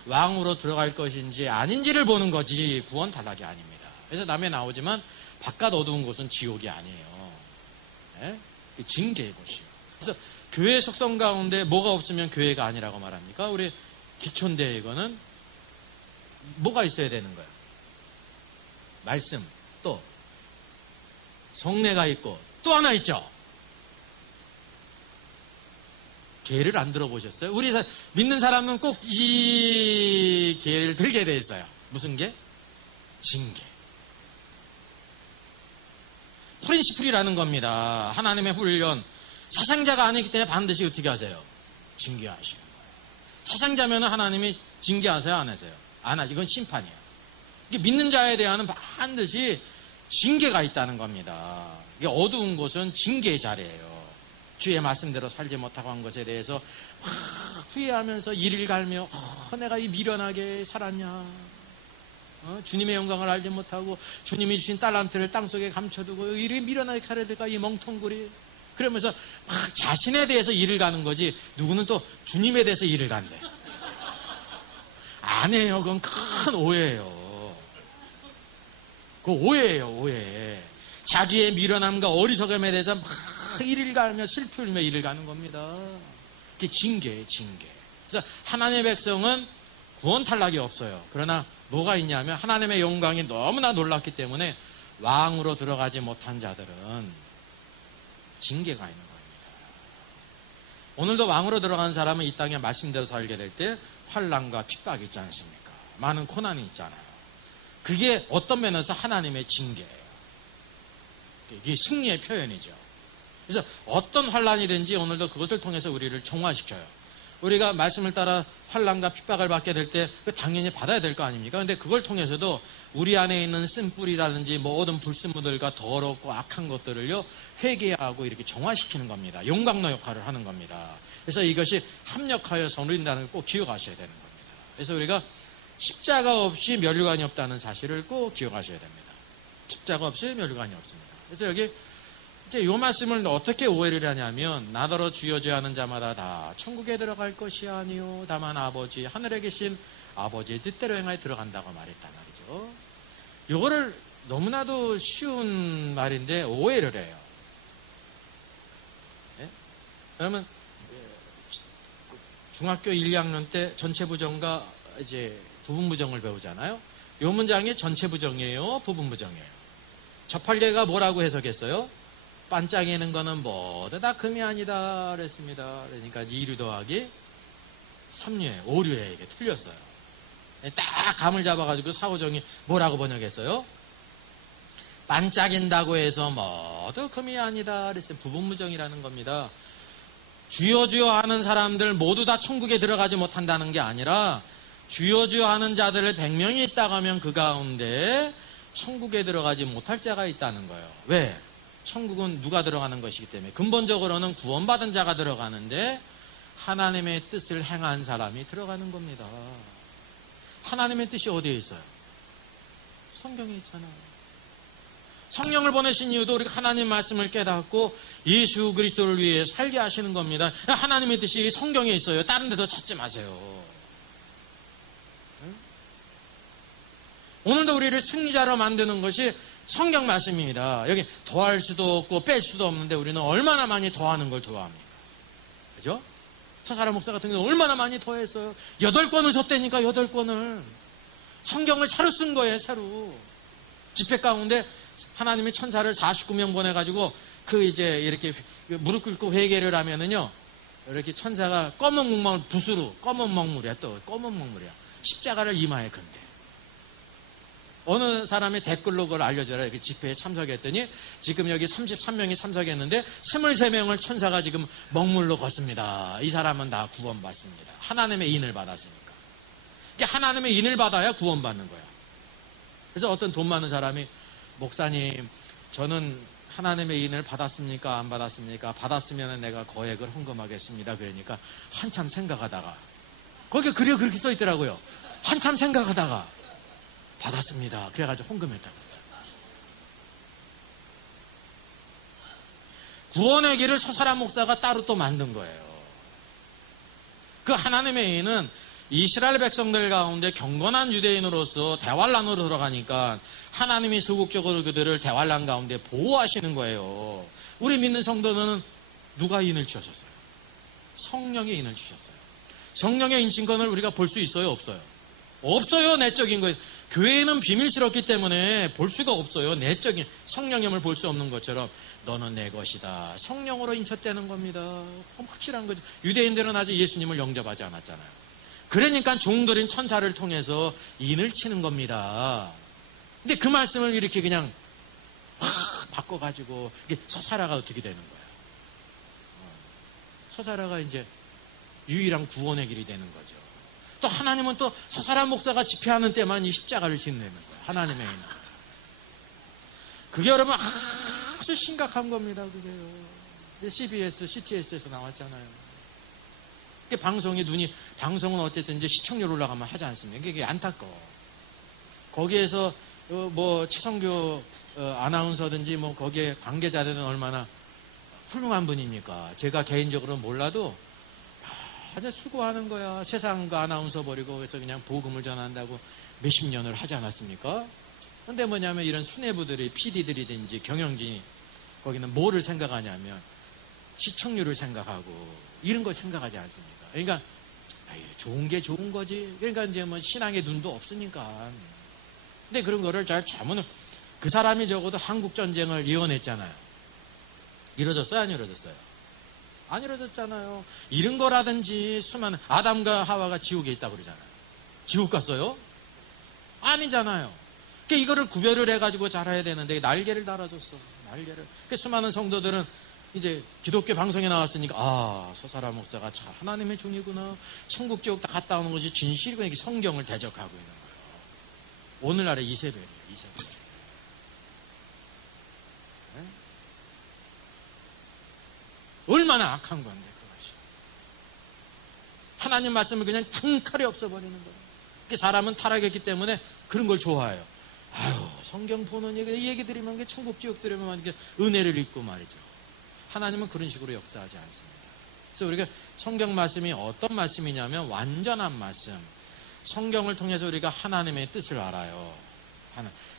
왕으로 들어갈 것인지 아닌지를 보는 거지 구원 탈락이 아닙니다. 그래서 남에 나오지만 바깥 어두운 곳은 지옥이 아니에요. 네? 징계의 곳이에요. 그래서 교회 속성 가운데 뭐가 없으면 교회가 아니라고 말합니까? 우리 기촌대 이거는 뭐가 있어야 되는 거예요? 말씀, 또 성례가 있고 또 하나 있죠. 계를 안 들어보셨어요? 우리 믿는 사람은 꼭 이 계를 들게 돼 있어요. 무슨 계? 징계. 프린시플이라는 겁니다. 하나님의 훈련. 사상자가 아니기 때문에 반드시 어떻게 하세요? 징계하시는 거예요. 사상자면 하나님이 징계하세요? 안 하세요? 안 하죠. 이건 심판이에요. 이게 믿는 자에 대한 반드시 징계가 있다는 겁니다. 이게 어두운 곳은 징계의 자리예요. 주의 말씀대로 살지 못하고 한 것에 대해서 후회하면서 이를 갈며 내가 이 미련하게 살았냐, 주님의 영광을 알지 못하고 주님이 주신 달란트를 땅속에 감춰두고 이렇게 미련하게 살아야 될까, 이 멍텅구리. 그러면서 막 자신에 대해서 이를 가는 거지, 누구는 또 주님에 대해서 이를 간대. 아니에요. 그건 큰 오해예요. 그거 오해예요. 오해. 자기의 미련함과 어리석음에 대해서 막 이를 가며 슬피 울며 이를 가는 겁니다. 그게 징계예요. 징계. 그래서 하나님의 백성은 구원 탈락이 없어요. 그러나 뭐가 있냐면 하나님의 영광이 너무나 놀랍기 때문에 왕으로 들어가지 못한 자들은 징계가 있는 겁니다. 오늘도 왕으로 들어간 사람은 이 땅에 말씀대로 살게 될 때 환난과 핍박이 있지 않습니까? 많은 고난이 있잖아요. 그게 어떤 면에서 하나님의 징계예요. 이게 승리의 표현이죠. 그래서 어떤 환난이든지 오늘도 그것을 통해서 우리를 정화시켜요. 우리가 말씀을 따라 환난과 핍박을 받게 될 때 당연히 받아야 될 거 아닙니까? 근데 그걸 통해서도 우리 안에 있는 쓴뿌리라든지 모든 불순물들과 더럽고 악한 것들을요 회개하고 이렇게 정화시키는 겁니다. 용광로 역할을 하는 겁니다. 그래서 이것이 합력하여 서누린다는 걸 꼭 기억하셔야 되는 겁니다. 그래서 우리가 십자가 없이 멸류관이 없다는 사실을 꼭 기억하셔야 됩니다. 십자가 없이 멸류관이 없습니다. 그래서 여기 이제 이 말씀을 어떻게 오해를 하냐면 나더러 주여 주여 하는 자마다 다 천국에 들어갈 것이 아니요 다만 아버지 하늘에 계신 아버지의 뜻대로 행하여 들어간다고 말했단 말이죠. 이거를 너무나도 쉬운 말인데 오해를 해요. 네? 그러면 중학교 1, 2학년 때 전체 부정과 이제 부분 부정을 배우잖아요. 이 문장이 전체 부정이에요, 부분 부정이에요. 저팔계가 뭐라고 해석했어요? 반짝이는 거는 모두 다 금이 아니다 그랬습니다. 그러니까 2류 더하기 3류에 5류에 이게 틀렸어요. 딱 감을 잡아가지고 사오정이 뭐라고 번역했어요? 반짝인다고 해서 모두 금이 아니다 그랬어요. 부분무정이라는 겁니다. 주여 주여 하는 사람들 모두 다 천국에 들어가지 못한다는 게 아니라 주여 주여 하는 자들을 100명이 있다고 하면 그 가운데 천국에 들어가지 못할 자가 있다는 거예요. 왜? 천국은 누가 들어가는 것이기 때문에 근본적으로는 구원받은 자가 들어가는데 하나님의 뜻을 행한 사람이 들어가는 겁니다. 하나님의 뜻이 어디에 있어요? 성경에 있잖아요. 성령을 보내신 이유도 우리가 하나님 말씀을 깨닫고 예수 그리스도를 위해 살게 하시는 겁니다. 하나님의 뜻이 성경에 있어요. 다른 데도 찾지 마세요. 오늘도 우리를 승리자로 만드는 것이 성경 말씀입니다. 여기 더할 수도 없고 뺄 수도 없는데 우리는 얼마나 많이 더하는 걸 좋아합니까? 그죠? 서사라 목사 같은 경우는 얼마나 많이 더했어요. 8권을 줬다니까 8권을. 성경을 새로 쓴 거예요. 새로. 집회 가운데 하나님이 천사를 49명 보내가지고 이제 이렇게 무릎 꿇고 회개를 하면은요 이렇게 천사가 검은 목망울 붓으로 검은 먹물이야. 또 검은 먹물이야. 십자가를 이마에 건대. 어느 사람이 댓글로 그걸 알려줘라. 이렇게 집회에 참석했더니 지금 여기 33명이 참석했는데 23명을 천사가 지금 먹물로 걷습니다. 이 사람은 다 구원받습니다. 하나님의 인을 받았으니까. 하나님의 인을 받아야 구원받는 거야. 그래서 어떤 돈 많은 사람이 목사님 저는 하나님의 인을 받았습니까? 안 받았습니까? 받았으면 내가 거액을 헌금하겠습니다. 그러니까 한참 생각하다가, 거기에 글이 그렇게 써 있더라고요. 한참 생각하다가 받았습니다. 그래가지고 헌금했다고. 구원의 길을 서사람 목사가 따로 또 만든 거예요. 그 하나님의 인은 이스라엘 백성들 가운데 경건한 유대인으로서 대환란으로 들어가니까 하나님이 소극적으로 그들을 대환란 가운데 보호하시는 거예요. 우리 믿는 성도는 누가 인을 주셨어요? 성령의 인을 주셨어요. 성령의 인친권을 우리가 볼 수 있어요? 없어요? 없어요. 내적인 거예요. 교회는 비밀스럽기 때문에 볼 수가 없어요. 내적인 성령의 힘을 볼 수 없는 것처럼 너는 내 것이다. 성령으로 인쳤다는 겁니다. 확실한 거죠. 유대인들은 아직 예수님을 영접하지 않았잖아요. 그러니까 종들인 천사를 통해서 인을 치는 겁니다. 근데 그 말씀을 이렇게 그냥 확 바꿔가지고 서사라가 어떻게 되는 거예요? 서사라가 이제 유일한 구원의 길이 되는 거죠. 또 하나님은 또 서사라 목사가 집회하는 때만 이 십자가를 짓내는 거예요. 하나님의 인을. 그게 여러분 아주 심각한 겁니다. 그게요. CBS, CTS에서 나왔잖아요. 방송은 어쨌든 이제 시청률 올라가면 하지 않습니까? 이게 안타까워. 거기에서 뭐 최성교 아나운서든지 뭐 거기에 관계자들은 얼마나 훌륭한 분입니까? 제가 개인적으로 몰라도 아주 수고하는 거야. 세상 그 아나운서 버리고 그래서 그냥 복음을 전한다고 몇십 년을 하지 않았습니까? 근데 뭐냐면 이런 수뇌부들이 PD들이든지 경영진이 거기는 뭐를 생각하냐면 시청률을 생각하고 이런 걸 생각하지 않습니까? 그러니까 좋은 게 좋은 거지. 그러니까 이제 뭐 신앙의 눈도 없으니까. 근데 그런 거를 잘 자문을, 그 사람이 적어도 한국 전쟁을 예언했잖아요. 이루어졌어요? 안 이루어졌어요? 안 이루어졌잖아요. 이런 거라든지 수많은 아담과 하와가 지옥에 있다고 그러잖아요. 지옥 갔어요? 아니잖아요. 그러니까 이거를 구별을 해가지고 잘해야 되는데 날개를 달아줬어. 날개를. 그러니까 수많은 성도들은 이제 기독교 방송에 나왔으니까 서사라 목사가 참 하나님의 종이구나. 천국 지옥 다 갔다 오는 것이 진실이구나. 이렇게 성경을 대적하고 있는 거예요. 오늘날의 이세벨이에요. 이세벨. 네? 얼마나 악한 건데 그것이. 하나님 말씀을 그냥 단칼에 없애버리는 거예요. 사람은 타락했기 때문에 그런 걸 좋아해요. 성경 보는 얘기 드리면 천국 지옥 들으면 은혜를 입고 말이죠. 하나님은 그런 식으로 역사하지 않습니다. 그래서 우리가 성경 말씀이 어떤 말씀이냐면 완전한 말씀. 성경을 통해서 우리가 하나님의 뜻을 알아요.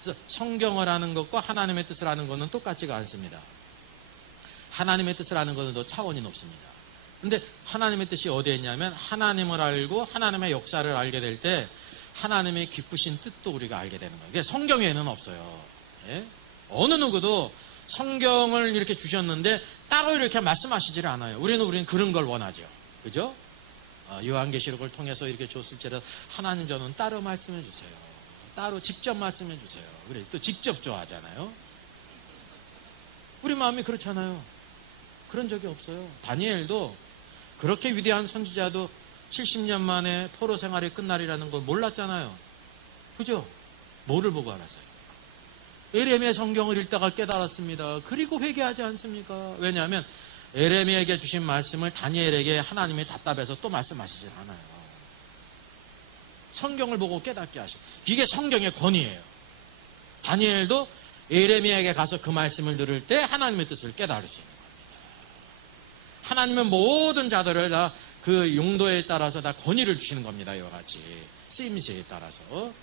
그래서 성경을 아는 것과 하나님의 뜻을 아는 것은 똑같지가 않습니다. 하나님의 뜻을 아는 것은 더 차원이 높습니다. 근데 하나님의 뜻이 어디에 있냐면 하나님을 알고 하나님의 역사를 알게 될 때 하나님의 기쁘신 뜻도 우리가 알게 되는 거예요. 성경에는 없어요. 예? 어느 누구도 성경을 이렇게 주셨는데 따로 이렇게 말씀하시질 않아요. 우리는 그런 걸 원하죠. 그죠? 요한계시록을 통해서 이렇게 줬을지라도 하나님 저는 따로 말씀해 주세요. 따로 직접 말씀해 주세요. 그래 또 직접 좋아하잖아요. 우리 마음이 그렇잖아요. 그런 적이 없어요. 다니엘도 그렇게 위대한 선지자도 70년 만에 포로 생활이 끝날이라는 걸 몰랐잖아요. 그죠? 뭐를 보고 알았어요? 에레미야 성경을 읽다가 깨달았습니다. 그리고 회개하지 않습니까? 왜냐하면 에레미야에게 주신 말씀을 다니엘에게 하나님이 답답해서 또 말씀하시질 않아요. 성경을 보고 깨닫게 하시고 이게 성경의 권위예요. 다니엘도 에레미야에게 가서 그 말씀을 들을 때 하나님의 뜻을 깨달으시는 겁니다. 하나님은 모든 자들을 다 그 용도에 따라서 다 권위를 주시는 겁니다. 이와 같이 쓰임새에 따라서.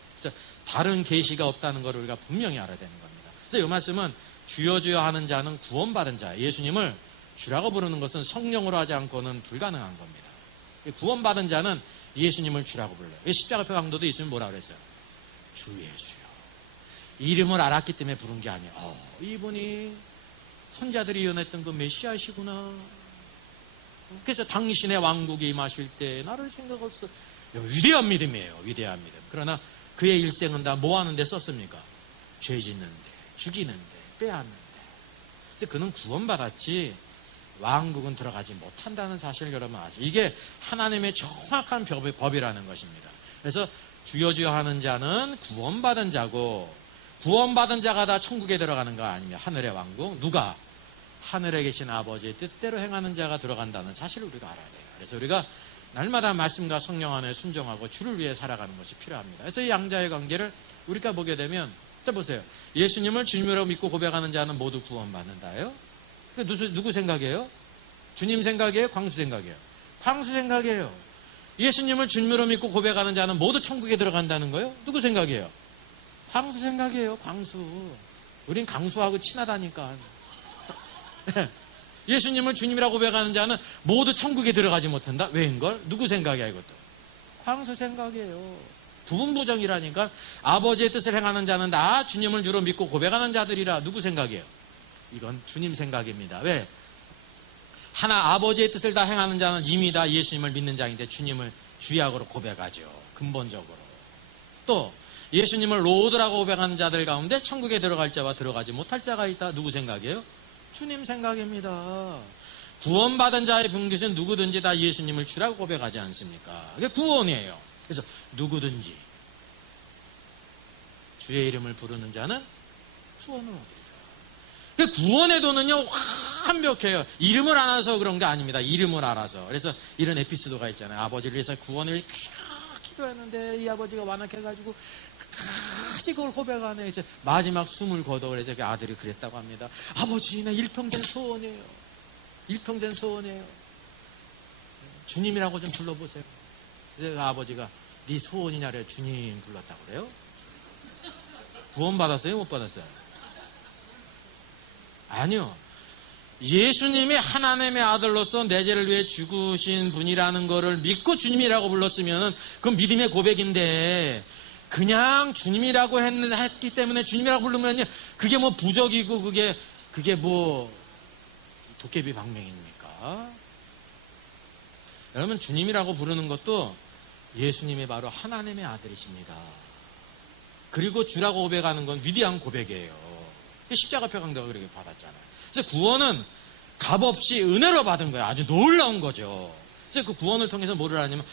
다른 계시가 없다는 것을 우리가 분명히 알아야 되는 겁니다. 그래서 이 말씀은 주여 주여 하는 자는 구원받은 자, 예수님을 주라고 부르는 것은 성령으로 하지 않고는 불가능한 겁니다. 구원받은 자는 예수님을 주라고 불러요. 십자가표 강도도 예수님 뭐라고 그랬어요? 주 예수요. 이름을 알았기 때문에 부른 게 아니에요. 이분이 선자들이 예언했던 그 메시아시구나. 그래서 당신의 왕국이 임하실 때 나를 생각했어. 위대한 믿음이에요. 위대한 믿음. 그러나 그의 일생은 다 뭐 하는 데 썼습니까? 죄 짓는데, 죽이는데, 빼앗는데. 그래서 그는 구원받았지 왕국은 들어가지 못한다는 사실을 여러분 아시죠? 이게 하나님의 정확한 법이라는 것입니다. 그래서 주여 주여 하는 자는 구원받은 자고 구원받은 자가 다 천국에 들어가는 거 아니면 하늘의 왕국? 누가? 하늘에 계신 아버지의 뜻대로 행하는 자가 들어간다는 사실을 우리가 알아야 돼요. 그래서 우리가 날마다 말씀과 성령 안에 순종하고 주를 위해 살아가는 것이 필요합니다. 그래서 이 양자의 관계를 우리가 보게 되면, 보세요. 예수님을 주님으로 믿고 고백하는 자는 모두 구원받는다요. 누구 생각이에요? 주님 생각이에요? 광수 생각이에요? 광수 생각이에요. 예수님을 주님으로 믿고 고백하는 자는 모두 천국에 들어간다는 거예요? 누구 생각이에요? 광수 생각이에요. 광수. 우린 광수하고 친하다니까. 예수님을 주님이라고 고백하는 자는 모두 천국에 들어가지 못한다? 왜인걸? 누구 생각이야 이것도? 광수 생각이에요. 부분부정이라니까. 아버지의 뜻을 행하는 자는 다 주님을 주로 믿고 고백하는 자들이라. 누구 생각이에요? 이건 주님 생각입니다. 왜? 하나 아버지의 뜻을 다 행하는 자는 이미 다 예수님을 믿는 자인데 주님을 주약으로 고백하죠. 근본적으로. 또 예수님을 로드라고 고백하는 자들 가운데 천국에 들어갈 자와 들어가지 못할 자가 있다. 누구 생각이에요? 주님 생각입니다. 구원받은 자의 분깃은 누구든지 다 예수님을 주라고 고백하지 않습니까? 그게 구원이에요. 그래서 누구든지 주의 이름을 부르는 자는 구원을 얻으리라. 구원의 도는요 완벽해요. 이름을 알아서 그런 게 아닙니다. 이름을 알아서. 그래서 이런 에피소드가 있잖아요. 아버지를 위해서 구원을 기도했는데 이 아버지가 완악해가지고 끝까지 그걸 고백하네. 이제 마지막 숨을 거둬. 그래서 그 아들이 그랬다고 합니다. 아버지, 나 일평생 소원이에요. 일평생 소원이에요. 주님이라고 좀 불러보세요. 그래서 그 아버지가 네 소원이냐래. 주님 불렀다고 그래요? 구원 받았어요? 못 받았어요? 아니요. 예수님이 하나님의 아들로서 내 죄를 위해 죽으신 분이라는 것을 믿고 주님이라고 불렀으면 그건 믿음의 고백인데, 그냥 주님이라고 했기 때문에 주님이라고 부르면 그게 뭐 부적이고 그게 뭐 도깨비 방맹입니까? 여러분, 주님이라고 부르는 것도 예수님이 바로 하나님의 아들이십니다. 그리고 주라고 고백하는 건 위대한 고백이에요. 십자가 표강도가 그렇게 받았잖아요. 그래서 구원은 값없이 은혜로 받은 거예요. 아주 놀라운 거죠. 그래서 그 구원을 통해서 뭐를 하냐면,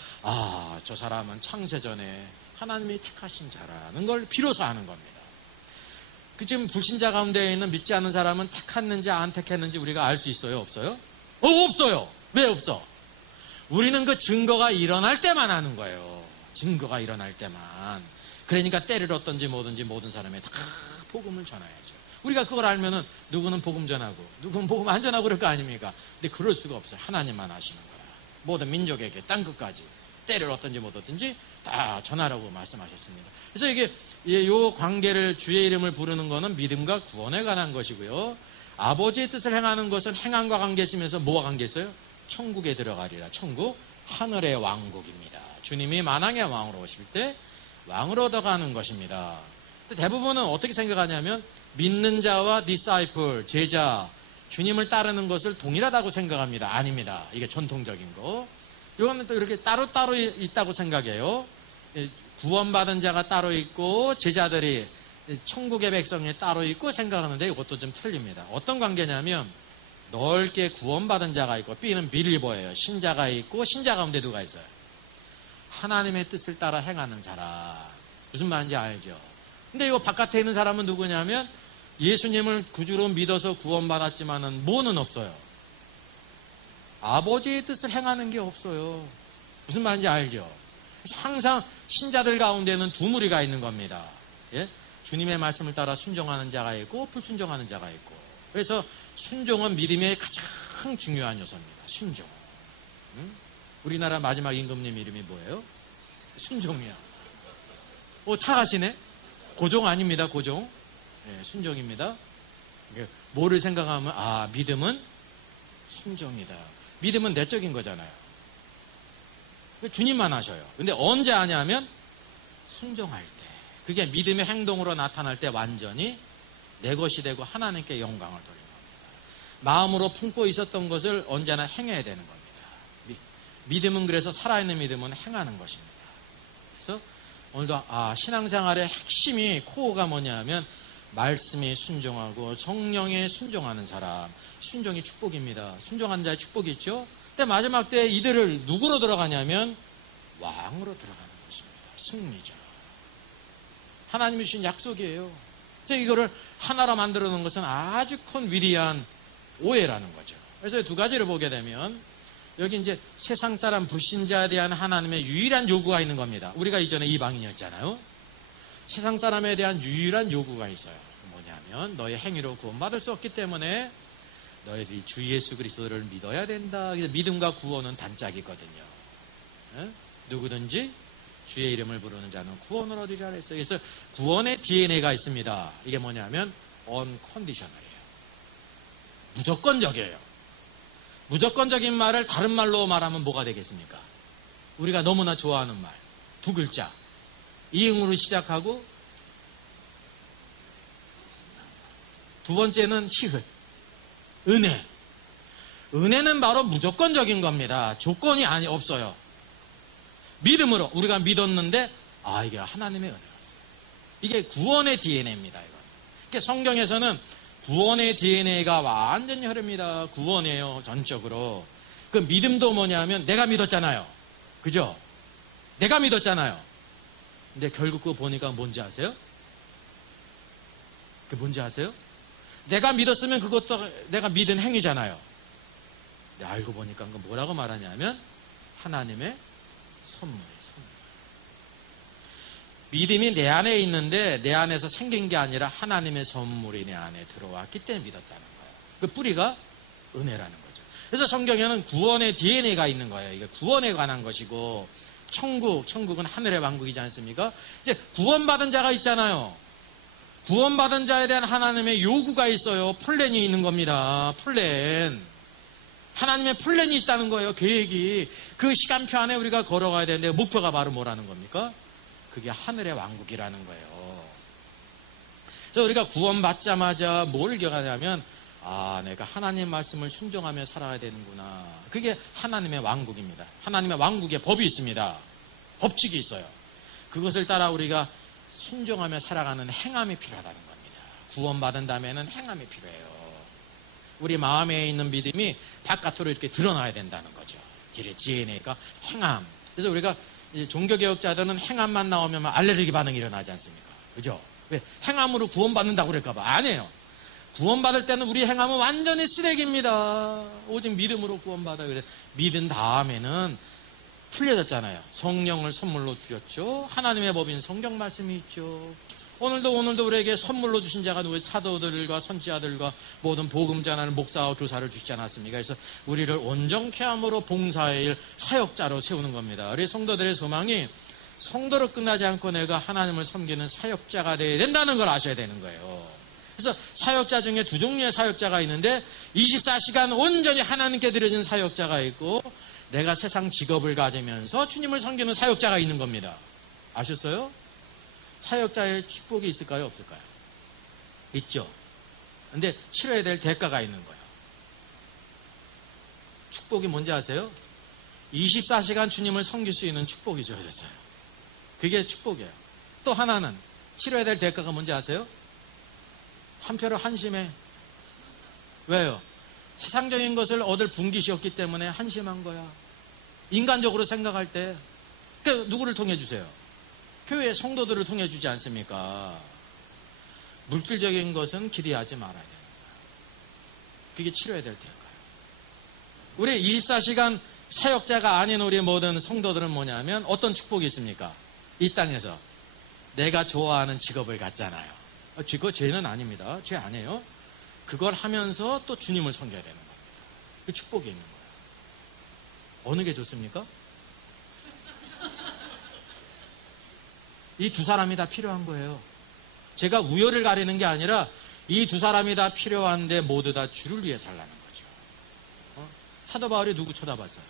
저 사람은 창세전에 하나님이 택하신 자라는 걸 비로소 아는 겁니다. 지금 불신자 가운데 있는 믿지 않는 사람은 택했는지 안 택했는지 우리가 알 수 있어요? 없어요? 없어요. 왜 없어? 우리는 그 증거가 일어날 때만 아는 거예요. 증거가 일어날 때만. 그러니까 때를 얻든지 뭐든지 모든 사람에 다 복음을 전해야죠. 우리가 그걸 알면은 누구는 복음 전하고 누구는 복음 안 전하고 그럴 거 아닙니까? 근데 그럴 수가 없어요. 하나님만 아시는 거야. 모든 민족에게 땅 끝까지 때를 얻든지 못 얻든지 다 전하라고 말씀하셨습니다. 그래서 이게 이 관계를, 주의 이름을 부르는 것은 믿음과 구원에 관한 것이고요. 아버지의 뜻을 행하는 것은 행함과 관계 있으면서 뭐와 관계 있어요? 천국에 들어가리라. 천국, 하늘의 왕국입니다. 주님이 만왕의 왕으로 오실 때 왕으로 얻어가는 것입니다. 대부분은 어떻게 생각하냐면 믿는 자와 디사이플, 제자, 주님을 따르는 것을 동일하다고 생각합니다. 아닙니다. 이게 전통적인 거. 이거는 또 이렇게 따로따로 있다고 생각해요. 구원받은 자가 따로 있고 제자들이 천국의 백성이 따로 있고 생각하는데 이것도 좀 틀립니다. 어떤 관계냐면 넓게 구원받은 자가 있고, B는 빌리버예요. 신자가 있고, 신자 가운데 누가 있어요? 하나님의 뜻을 따라 행하는 사람. 무슨 말인지 알죠? 근데 이거 바깥에 있는 사람은 누구냐면 예수님을 구주로 믿어서 구원받았지만은 뭐는 없어요? 아버지의 뜻을 행하는 게 없어요. 무슨 말인지 알죠? 항상 신자들 가운데는 두 무리가 있는 겁니다. 예? 주님의 말씀을 따라 순종하는 자가 있고 불순종하는 자가 있고. 그래서 순종은 믿음의 가장 중요한 요소입니다. 순종. 우리나라 마지막 임금님 이름이 뭐예요? 순종이야. 착하시네? 고종 아닙니다. 고종. 네, 순종입니다. 뭐를 생각하면 믿음은 순종이다. 믿음은 내적인 거잖아요. 주님만 하셔요. 근데 언제 하냐면 순종할 때. 그게 믿음의 행동으로 나타날 때 완전히 내 것이 되고 하나님께 영광을 돌리는 겁니다. 마음으로 품고 있었던 것을 언제나 행해야 되는 겁니다. 믿음은, 그래서 살아있는 믿음은 행하는 것입니다. 그래서 오늘도 신앙생활의 핵심이, 코어가 뭐냐면 말씀이 순종하고 성령에 순종하는 사람. 순종이 축복입니다. 순종한 자의 축복이 있죠. 근데 마지막 때 이들을 누구로 들어가냐면 왕으로 들어가는 것입니다. 승리자. 하나님이 주신 약속이에요. 이거를 하나로 만들어 놓은 것은 아주 큰 위대한 오해라는 거죠. 그래서 두 가지를 보게 되면 여기 이제 세상 사람 불신자에 대한 하나님의 유일한 요구가 있는 겁니다. 우리가 이전에 이방인이었잖아요. 세상 사람에 대한 유일한 요구가 있어요. 뭐냐면 너의 행위로 구원받을 수 없기 때문에 너희들이 주 예수 그리스도를 믿어야 된다. 그래서 믿음과 구원은 단짝이거든요. 네? 누구든지 주의 이름을 부르는 자는 구원을 얻으리라 했어요. 그래서 구원의 DNA가 있습니다. 이게 뭐냐면 unconditional이에요. 무조건적이에요. 무조건적인 말을 다른 말로 말하면 뭐가 되겠습니까? 우리가 너무나 좋아하는 말, 두 글자, 이응으로 시작하고 두 번째는 시읒, 은혜. 은혜는 바로 무조건적인 겁니다. 조건이 없어요. 믿음으로 우리가 믿었는데 이게 하나님의 은혜였어요. 이게 구원의 DNA입니다. 이건. 성경에서는 구원의 DNA가 완전히 흐릅니다. 구원이에요. 전적으로. 그 믿음도 뭐냐면 내가 믿었잖아요. 그죠? 내가 믿었잖아요. 근데 결국 그거 보니까 뭔지 아세요? 그게 뭔지 아세요? 내가 믿었으면 그것도 내가 믿은 행위잖아요. 근데 알고 보니까 그거 뭐라고 말하냐면 하나님의 선물이에요. 믿음이 내 안에 있는데 내 안에서 생긴 게 아니라 하나님의 선물이 내 안에 들어왔기 때문에 믿었다는 거예요. 그 뿌리가 은혜라는 거죠. 그래서 성경에는 구원의 DNA가 있는 거예요. 이게 구원에 관한 것이고 천국은 하늘의 왕국이지 않습니까? 이제 구원받은 자가 있잖아요. 구원받은 자에 대한 하나님의 요구가 있어요. 플랜이 있는 겁니다. 플랜. 하나님의 플랜이 있다는 거예요. 계획이. 그 시간표 안에 우리가 걸어가야 되는데 목표가 바로 뭐라는 겁니까? 그게 하늘의 왕국이라는 거예요. 그래서 우리가 구원받자마자 뭘 기억하냐면 내가 하나님 말씀을 순종하며 살아야 되는구나. 그게 하나님의 왕국입니다. 하나님의 왕국의 법이 있습니다. 법칙이 있어요. 그것을 따라 우리가 순종하며 살아가는 행함이 필요하다는 겁니다. 구원받은 다음에는 행함이 필요해요. 우리 마음에 있는 믿음이 바깥으로 이렇게 드러나야 된다는 거죠. DNA가 행함. 그래서 우리가 종교개혁자들은 행함만 나오면 알레르기 반응이 일어나지 않습니까? 그죠? 왜? 행함으로 구원받는다고 그럴까봐. 아니에요. 구원받을 때는 우리 행함은 완전히 쓰레기입니다. 오직 믿음으로 구원받아요. 그래. 믿은 다음에는 풀려졌잖아요. 성령을 선물로 주셨죠. 하나님의 법인 성경 말씀이 있죠. 오늘도 우리에게 선물로 주신 자가 누구예요? 사도들과 선지자들과 모든 복음 전하는 목사와 교사를 주시지 않았습니까? 그래서 우리를 온전케 함으로 봉사의 일, 사역자로 세우는 겁니다. 우리 성도들의 소망이 성도로 끝나지 않고 내가 하나님을 섬기는 사역자가 되어야 된다는 걸 아셔야 되는 거예요. 그래서 사역자 중에 두 종류의 사역자가 있는데 24시간 온전히 하나님께 드려진 사역자가 있고 내가 세상 직업을 가지면서 주님을 섬기는 사역자가 있는 겁니다. 아셨어요? 사역자의 축복이 있을까요? 없을까요? 있죠. 근데 치러야 될 대가가 있는 거예요. 축복이 뭔지 아세요? 24시간 주님을 섬길 수 있는 축복이 주어졌어요. 그게 축복이에요. 또 하나는 치러야 될 대가가 뭔지 아세요? 한편으로 한심해. 왜요? 세상적인 것을 얻을 분깃이었기 때문에 한심한 거야. 인간적으로 생각할 때 누구를 통해 주세요? 교회 성도들을 통해 주지 않습니까? 물질적인 것은 기대하지 말아야 됩니다. 그게 치러야 될 테니까요. 우리 24시간 사역자가 아닌 우리 모든 성도들은 뭐냐면 어떤 축복이 있습니까? 이 땅에서 내가 좋아하는 직업을 갖잖아요. 그거 죄는 아닙니다. 죄 아니에요. 그걸 하면서 또 주님을 섬겨야 되는 겁니다. 그 축복이 있는 거예요. 어느 게 좋습니까? 이 두 사람이 다 필요한 거예요. 제가 우열을 가리는 게 아니라 이 두 사람이 다 필요한데 모두 다 주를 위해 살라는 거죠. 사도 바울이 누구 쳐다봤어요?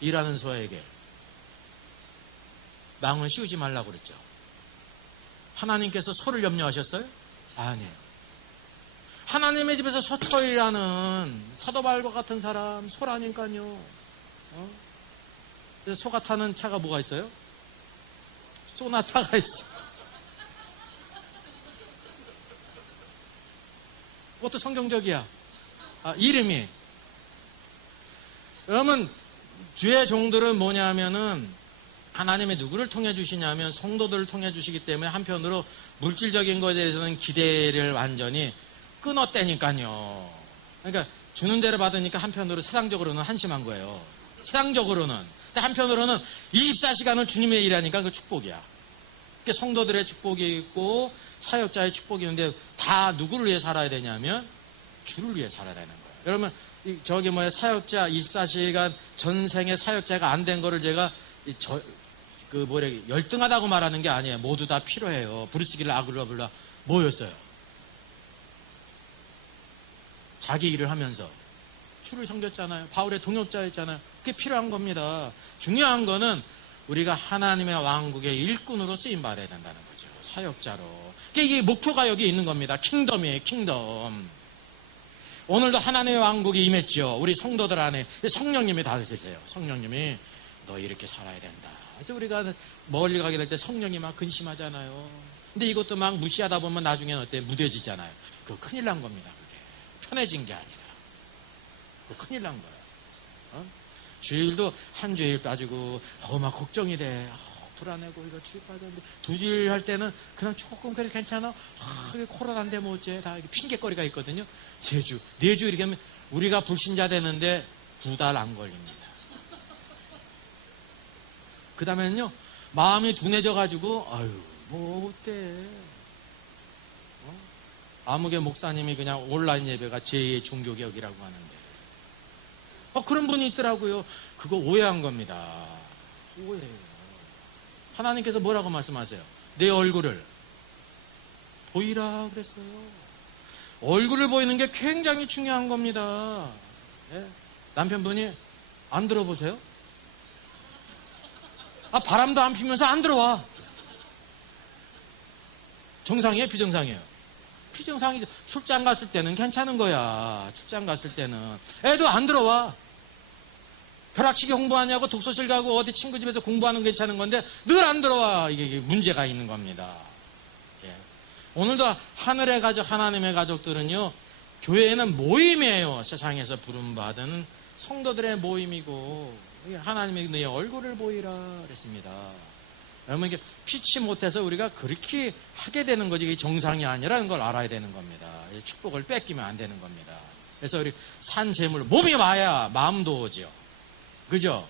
일하는 소에게 망은 씌우지 말라고 그랬죠. 하나님께서 소를 염려하셨어요? 아니에요. 하나님의 집에서 소터일하는 사도 바울과 같은 사람 소라니까요. 그래서 소가 타는 차가 뭐가 있어요? 소나타가 있어. 그것도 성경적이야. 이름이. 그러면 주의 종들은 뭐냐면은 하나님의 누구를 통해 주시냐면 성도들을 통해 주시기 때문에 한편으로 물질적인 것에 대해서는 기대를 완전히 끊었다니까요. 그러니까 주는 대로 받으니까 한편으로 세상적으로는 한심한 거예요. 세상적으로는. 근데 한편으로는 24시간을 주님의 일하니까 그 축복이야. 그러니까 성도들의 축복이 있고 사역자의 축복이 있는데 다 누구를 위해 살아야 되냐면 주를 위해 살아야 되는 거예요. 여러분 저기 사역자 24시간 전생에 사역자가 안 된 거를 제가 열등하다고 말하는 게 아니에요. 모두 다 필요해요. 브루스길라 아글라블라 뭐였어요? 자기 일을 하면서 주를 섬겼잖아요. 바울의 동역자였잖아요. 그게 필요한 겁니다. 중요한 거는 우리가 하나님의 왕국의 일꾼으로 쓰임받아야 된다는 거죠. 사역자로. 이게 목표가 여기 있는 겁니다. 킹덤이에요. 킹덤. 오늘도 하나님의 왕국이 임했죠. 우리 성도들 안에 성령님이 다스리세요. 성령님이 너 이렇게 살아야 된다. 그래서 우리가 멀리 가게 될 때 성령이 막 근심하잖아요. 근데 이것도 막 무시하다 보면 나중에는 어때? 무뎌지잖아요. 그거 큰일 난 겁니다. 그게 편해진 게 아니라 그거 큰일 난 거예요. 주일도 한 주일 빠지고 막 걱정이 돼. 불안하고 이거 주일 빠졌는데 두 주일 할 때는 그냥 조금 그래도 괜찮아. 이게 코로나인데 뭐 어째 다 핑계거리가 있거든요. 세 주, 네 주 이렇게 하면 우리가 불신자 되는데 2달 안 걸립니다. 그 다음에는요 마음이 둔해져 가지고 뭐 어때? 아무개 목사님이 그냥 온라인 예배가 제2의 종교개혁이라고 하는데 그런 분이 있더라고요. 그거 오해한 겁니다. 오해예요. 하나님께서 뭐라고 말씀하세요? 내 얼굴을 보이라 그랬어요. 얼굴을 보이는 게 굉장히 중요한 겁니다. 네? 남편분이 안 들어보세요? 바람도 안 피면서 안 들어와. 정상이에요? 비정상이에요? 비정상이죠. 출장 갔을 때는 괜찮은 거야. 출장 갔을 때는. 애도 안 들어와. 벼락치기 공부하냐고 독서실 가고 어디 친구 집에서 공부하는 게 괜찮은 건데 늘 안 들어와. 이게 문제가 있는 겁니다. 예. 오늘도 하늘의 가족, 하나님의 가족들은요, 교회는 모임이에요. 세상에서 부름받은 성도들의 모임이고, 하나님이 너의 얼굴을 보이라 그랬습니다. 여러분, 이게 피치 못해서 우리가 그렇게 하게 되는 거지, 이게 정상이 아니라는 걸 알아야 되는 겁니다. 축복을 뺏기면 안 되는 겁니다. 그래서 우리 산 재물, 몸이 와야 마음도 오죠. 그죠?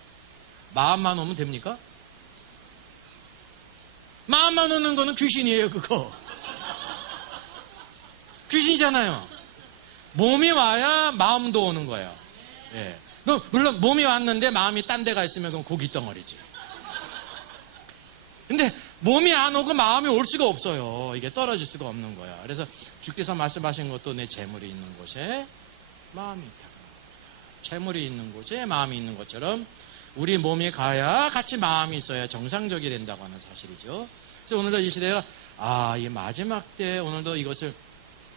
마음만 오면 됩니까? 마음만 오는 거는 귀신이에요, 그거. 귀신이잖아요. 몸이 와야 마음도 오는 거예요. 예. 물론 몸이 왔는데 마음이 딴 데가 있으면 그건 고기 덩어리지. 근데 몸이 안 오고 마음이 올 수가 없어요. 이게 떨어질 수가 없는 거야. 그래서 주께서 말씀하신 것도 내 재물이 있는 곳에 마음이 있다. 재물이 있는 곳에 마음이 있는 것처럼 우리 몸이 가야 같이 마음이 있어야 정상적이 된다고 하는 사실이죠. 그래서 오늘도 이 시대가 이 마지막 때 오늘도 이것을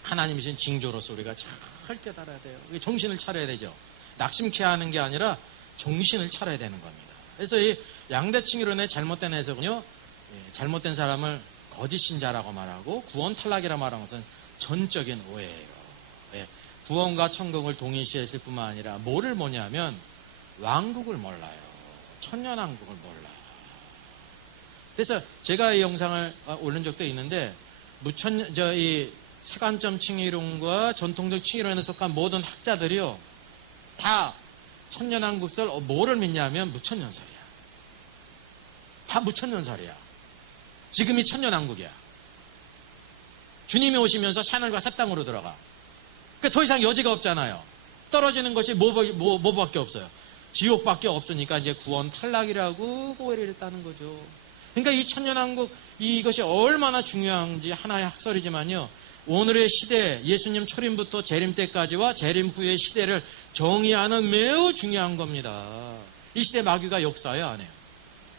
하나님이신 징조로서 우리가 잘 깨달아야 돼요. 정신을 차려야 되죠. 낙심케 하는 게 아니라 정신을 차려야 되는 겁니다. 그래서 이 양대칭 이론의 잘못된 해석은요, 잘못된 사람을 거짓 신자라고 말하고 구원 탈락이라고 말하는 것은 전적인 오해예요. 구원과 천국을 동일시했을 뿐만 아니라 뭐냐면 왕국을 몰라요. 천년왕국을 몰라. 그래서 제가 이 영상을 올린 적도 있는데 이 세관점 칭의론과 전통적 칭의론에 속한 모든 학자들이요 다 천년왕국설 뭐를 믿냐면 무천년설이야. 다 무천년설이야. 지금이 천년왕국이야. 주님이 오시면서 하늘과 새 땅으로 들어가. 그러니까 더 이상 여지가 없잖아요. 떨어지는 것이 뭐밖에 없어요. 지옥밖에 없으니까 이제 구원 탈락이라고 오해를 했다는 거죠. 그러니까 이 천년왕국 이것이 얼마나 중요한지 하나의 학설이지만요. 오늘의 시대 예수님 초림부터 재림 때까지와 재림 후의 시대를 정의하는 매우 중요한 겁니다. 이 시대 마귀가 역사해요, 안 해요?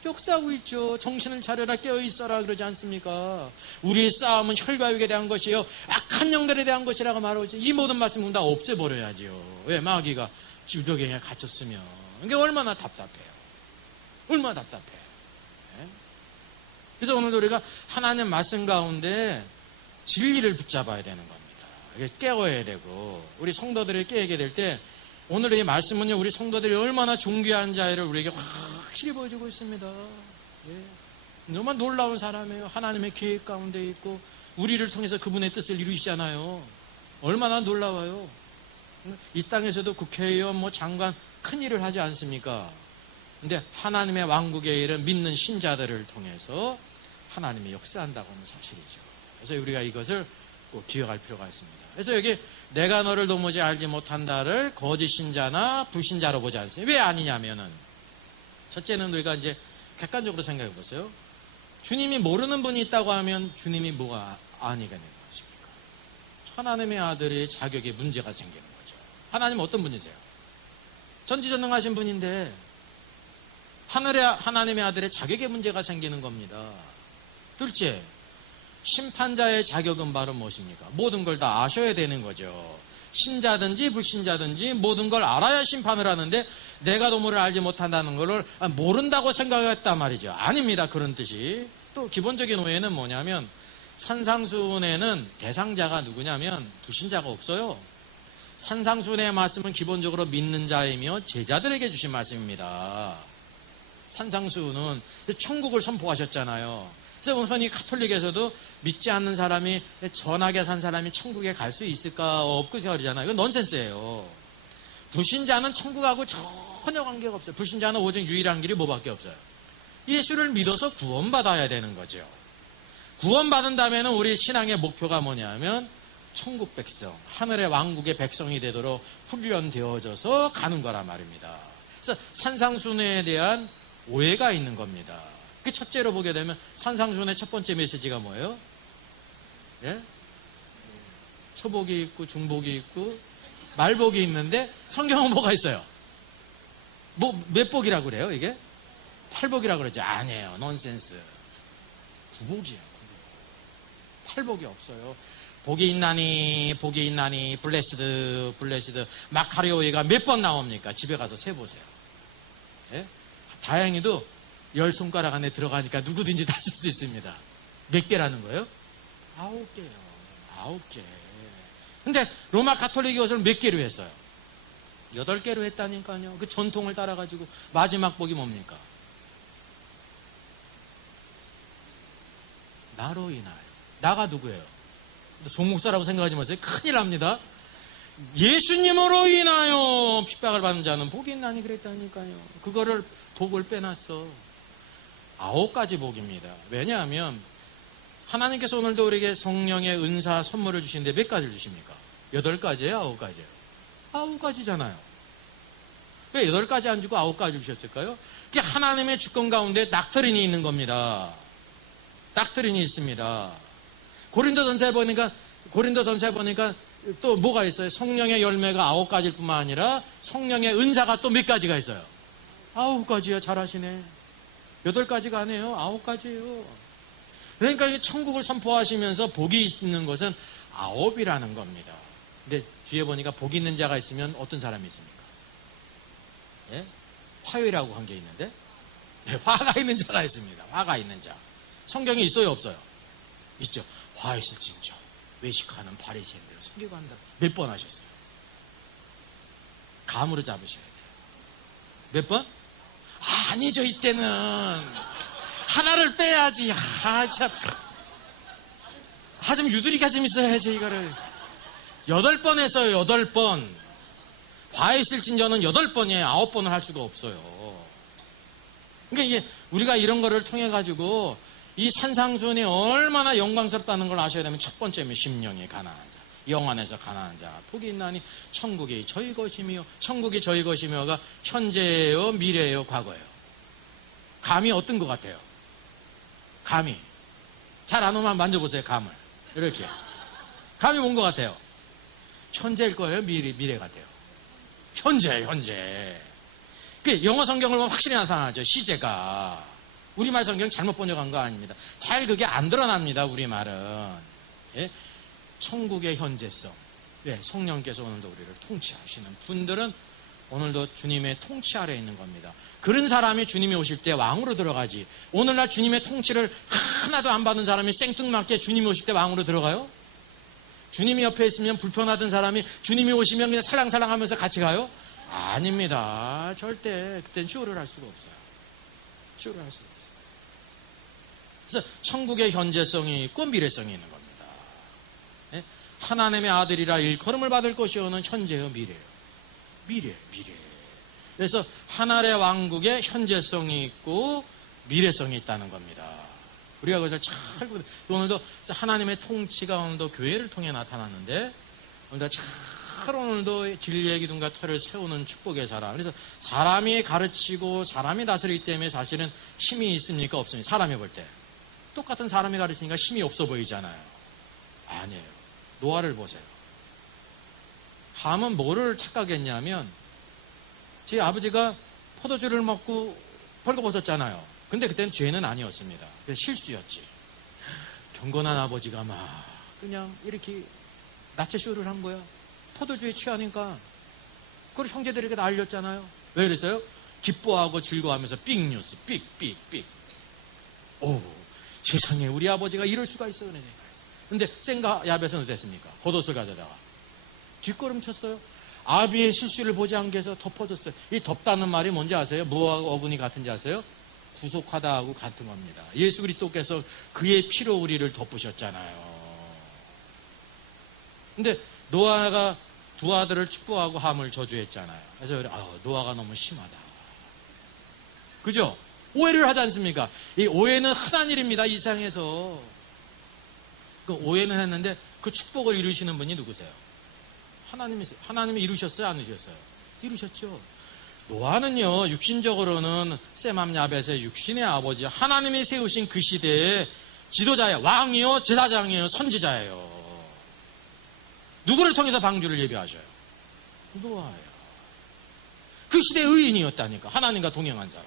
역사하고 있죠. 정신을 차려라, 깨어있어라 그러지 않습니까? 우리의 싸움은 혈과 육에 대한 것이요 악한 영들에 대한 것이라고 말하고 있죠. 이 모든 말씀은 다 없애버려야죠. 왜? 마귀가 주도경에 갇혔으면. 이게 얼마나 답답해요. 얼마나 답답해요. 네? 그래서 오늘도 우리가 하나님 말씀 가운데 진리를 붙잡아야 되는 겁니다. 깨워야 되고 우리 성도들이 깨게 될 때 오늘의 이 말씀은요 우리 성도들이 얼마나 존귀한 자를 우리에게 확실히 보여주고 있습니다. 예. 정말 놀라운 사람이에요. 하나님의 계획 가운데 있고 우리를 통해서 그분의 뜻을 이루시잖아요. 얼마나 놀라워요. 이 땅에서도 국회의원, 장관 큰 일을 하지 않습니까? 근데 하나님의 왕국의 일은 믿는 신자들을 통해서 하나님이 역사한다고 하는 사실이죠. 그래서 우리가 이것을 꼭 기억할 필요가 있습니다. 그래서 여기 내가 너를 도무지 알지 못한다를 거짓 신자나 불신자로 보지 않습니다. 왜 아니냐면은 첫째는 우리가 이제 객관적으로 생각해 보세요. 주님이 모르는 분이 있다고 하면 주님이 뭐가 아니가 되는 것입니까? 하나님의 아들의 자격에 문제가 생기는 거죠. 하나님은 어떤 분이세요? 전지전능하신 분인데 하나님의 아들의 자격에 문제가 생기는 겁니다. 둘째, 심판자의 자격은 바로 무엇입니까? 모든 걸 다 아셔야 되는 거죠. 신자든지 불신자든지 모든 걸 알아야 심판을 하는데 내가 도무를 알지 못한다는 것을 모른다고 생각했단 말이죠. 아닙니다. 그런 뜻이. 또 기본적인 오해는 뭐냐면 산상수훈에는 대상자가 누구냐면 불신자가 없어요. 산상수훈의 말씀은 기본적으로 믿는 자이며 제자들에게 주신 말씀입니다. 산상수훈은 천국을 선포하셨잖아요. 그래서 흔히 카톨릭에서도 믿지 않는 사람이 전하게 산 사람이 천국에 갈 수 있을까 없고 그러잖아요. 이건 넌센스예요. 불신자는 천국하고 전혀 관계가 없어요. 불신자는 오직 유일한 길이 뭐밖에 없어요. 예수를 믿어서 구원받아야 되는 거죠. 구원받은 다음에는 우리 신앙의 목표가 뭐냐면 천국 백성, 하늘의 왕국의 백성이 되도록 훈련되어져서 가는 거란 말입니다. 그래서 산상순회에 대한 오해가 있는 겁니다. 그 첫째로 보게 되면 산상순회 첫 번째 메시지가 뭐예요? 예? 초복이 있고 중복이 있고 말복이 있는데 성경은 뭐가 있어요? 몇 복이라고 그래요 이게? 8복이라고 그러죠. 아니에요. 넌센스. 9복이에요. 9복. 8복이 없어요. 복이 있나니 블레스드 마카리오이가 몇 번 나옵니까? 집에 가서 세보세요. 예? 다행히도 10손가락 안에 들어가니까 누구든지 다 쓸 수 있습니다. 몇 개라는 거예요? 9개요. 9개. 근데 로마 가톨릭이 이것을 몇 개로 했어요? 8개로 했다니까요. 그 전통을 따라가지고 마지막 복이 뭡니까? 나로 인하여. 나가 누구예요? 송목사라고 생각하지 마세요. 큰일 납니다. 예수님으로 인하여 핍박을 받는 자는 복이 있나니 그랬다니까요. 그거를 복을 빼놨어. 9가지 복입니다. 왜냐하면 하나님께서 오늘도 우리에게 성령의 은사 선물을 주시는데 몇 가지를 주십니까? 8가지예요? 9가지예요? 9가지잖아요. 왜 8가지 안 주고 9가지 주셨을까요? 그게 하나님의 주권 가운데 닥터린이 있는 겁니다. 닥터린이 있습니다. 고린도전서에 보니까 또 뭐가 있어요? 성령의 열매가 9가지일 뿐만 아니라 성령의 은사가 또 몇 가지가 있어요? 9가지요. 잘하시네. 8가지가 아니에요. 9가지예요. 그러니까 이 천국을 선포하시면서 복이 있는 것은 9이라는 겁니다. 근데 뒤에 보니까 복이 있는 자가 있으면 어떤 사람이 있습니까? 예? 화요라고 한 게 있는데 네, 화가 있는 자가 있습니다. 화가 있는 자. 성경에 있어요? 없어요? 있죠. 화 있을진저 외식하는 바리새인들을 섬기고 한다. 몇 번 하셨어요? 감으로 잡으셔야 돼요. 몇 번? 아니죠. 이때는 하나를 빼야지. 참. 좀 유두리가 좀 있어야지 이거를. 8번 했어요. 8번. 화 있을진저는 8번이에요. 9번을 할 수가 없어요. 그러니까 이게 우리가 이런 거를 통해 가지고 이 산상순이 얼마나 영광스럽다는 걸 아셔야 되면 첫 번째는 심령이 가난한 자, 영 안에서 가난한 자, 복이 있나니 천국이 저희 것이며, 천국이 저희 것이며가 현재예요, 미래예요, 과거예요. 감이 어떤 것 같아요? 감이 잘 안 오면 만져보세요. 감을 이렇게. 감이 뭔 것 같아요? 현재일 거예요, 미래 같아요? 현재. 그 영어 성경을 보면 확실히 나타나죠. 시제가. 우리말 성경 잘못 번역한 거 아닙니다. 잘 그게 안 드러납니다. 우리말은. 예? 천국의 현재성. 예, 성령께서 오늘도 우리를 통치하시는 분들은 오늘도 주님의 통치 아래에 있는 겁니다. 그런 사람이 주님이 오실 때 왕으로 들어가지. 오늘날 주님의 통치를 하나도 안 받은 사람이 생뚱맞게 주님이 오실 때 왕으로 들어가요? 주님이 옆에 있으면 불편하던 사람이 주님이 오시면 그냥 살랑살랑 하면서 같이 가요? 아닙니다. 절대. 그땐 쇼를 할 수가 없어요. 쇼를 할 수가 없어요. 그래서 천국의 현재성이 있고 미래성이 있는 겁니다. 예? 하나님의 아들이라 일컬음을 받을 것이오는 현재요 미래요. 미래. 그래서 하나님의 왕국의 현재성이 있고 미래성이 있다는 겁니다. 우리가 그것을 잘 오늘도 하나님의 통치가 오늘도 교회를 통해 나타났는데 오늘도 잘 오늘도 진리의 기둥과 터를 세우는 축복의 사람. 그래서 사람이 가르치고 사람이 다스리기 때문에 사실은 힘이 있습니까? 없습니까? 사람이 볼 때 똑같은 사람이 가르치니까 힘이 없어 보이잖아요. 아니에요. 노아를 보세요. 함은 뭐를 착각했냐면 제 아버지가 포도주를 먹고 벌거벗었잖아요. 근데 그때는 죄는 아니었습니다. 실수였지. 경건한 아버지가 막 그냥 이렇게 나체쇼를 한 거야. 포도주에 취하니까 그걸 형제들에게 다 알렸잖아요. 왜 그랬어요? 기뻐하고 즐거워하면서 삑 뉴스 삑. 오, 세상에 우리 아버지가 이럴 수가 있어. 근데 센가 야벳은 어땠습니까? 겉옷을 가져다가 뒷걸음 쳤어요. 아비의 실수를 보지 않게 해서 덮어줬어요. 이 덮다는 말이 뭔지 아세요? 뭐하고 어근이 같은지 아세요? 구속하다하고 같은 겁니다. 예수 그리스도께서 그의 피로 우리를 덮으셨잖아요. 근데 노아가 두 아들을 축복하고 함을 저주했잖아요. 그래서 노아가 너무 심하다. 그죠? 오해를 하지 않습니까? 이 오해는 흔한 일입니다. 이 세상에서. 그 오해는 했는데 그 축복을 이루시는 분이 누구세요? 하나님이 이루셨어요? 안 이루셨어요? 이루셨죠. 노아는요, 육신적으로는 셈함 야벳의 육신의 아버지, 하나님이 세우신 그 시대의 지도자예요. 왕이요, 제사장이에요, 선지자예요. 누구를 통해서 방주를 예비하셔요? 노아예요. 그 시대의 의인이었다니까. 하나님과 동행한 사람.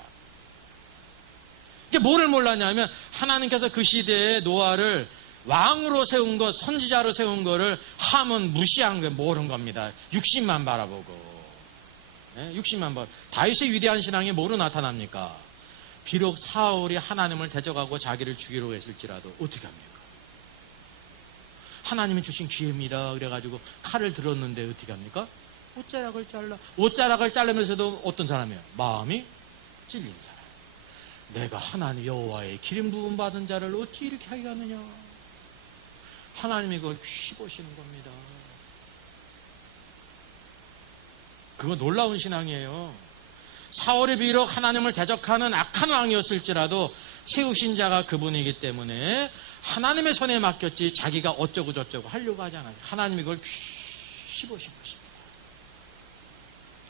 이게 뭐를 몰랐냐면 하나님께서 그 시대에 노아를 왕으로 세운 것, 선지자로 세운 거를 함은 무시한 거 모르는 겁니다. 육신만 바라보고. 네? 육신만 바라보고. 다윗의 위대한 신앙이 뭐로 나타납니까? 비록 사울이 하나님을 대적하고 자기를 죽이려고 했을지라도 어떻게 합니까? 하나님이 주신 기회입니다. 그래가지고 칼을 들었는데 어떻게 합니까? 옷자락을 잘라. 옷자락을 자르면서도 어떤 사람이에요? 마음이 찔린 사람. 내가 하나님 여호와의 기름 부음 받은 자를 어찌 이렇게 하게 하느냐. 하나님이 그걸 휘보시는 겁니다. 그거 놀라운 신앙이에요. 사울이 비록 하나님을 대적하는 악한 왕이었을지라도 세우신 자가 그분이기 때문에 하나님의 손에 맡겼지 자기가 어쩌고 저쩌고 하려고 하지 않아요. 하나님이 그걸 휘보신 것입니다.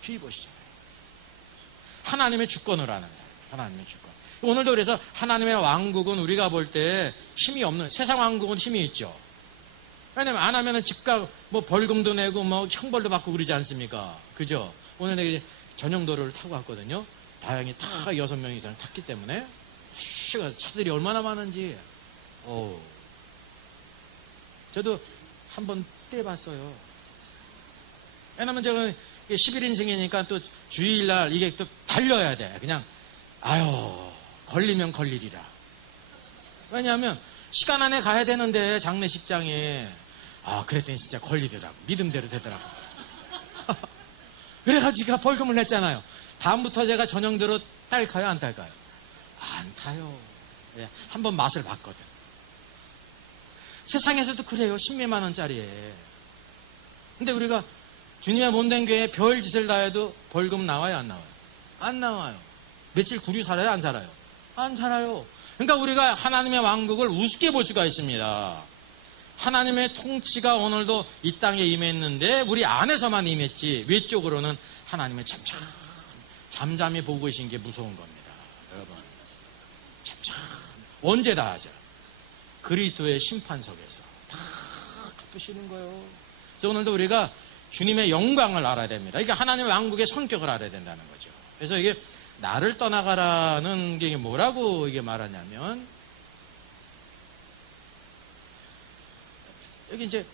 휘보시잖아요. 하나님의 주권을 아는 사람. 하나님의 주권. 오늘도 그래서 하나님의 왕국은 우리가 볼 때 힘이 없는, 세상 왕국은 힘이 있죠. 왜냐면 안 하면은 집값 뭐 벌금도 내고 뭐 형벌도 받고 그러지 않습니까? 그죠? 오늘 내가 전용도로를 타고 왔거든요. 다행히 다 6명 이상 탔기 때문에 차들이 얼마나 많은지. 저도 한번 떼봤어요. 왜냐면 제가 11인승이니까 또 주일날 이게 또 달려야 돼. 그냥 걸리면 걸리리라. 왜냐하면 시간 안에 가야 되는데 장례식장에 그랬더니 진짜 걸리더라고. 믿음대로 되더라고. 그래가지고 제가 벌금을 냈잖아요. 다음부터 제가 전용도로 딸까요? 안 딸까요? 안 타요. 한번 맛을 봤거든. 세상에서도 그래요. 10몇만 원짜리에. 근데 우리가 주님의 몸된 교회에 별 짓을 다 해도 벌금 나와요? 안 나와요? 안 나와요. 며칠 구류 살아요? 안 살아요? 안 살아요. 그러니까 우리가 하나님의 왕국을 우습게 볼 수가 있습니다. 하나님의 통치가 오늘도 이 땅에 임했는데 우리 안에서만 임했지 외적으로는 하나님의 잠잠히 보고 계신 게 무서운 겁니다. 여러분, 잠잠 언제 다 하죠? 그리스도의 심판석에서 다 갚으시는 거예요. 그래서 오늘도 우리가 주님의 영광을 알아야 됩니다. 이게 하나님의 왕국의 성격을 알아야 된다는 거죠. 그래서 이게 나를 떠나가라는 게 뭐라고 이게 말하냐면, 여기 이제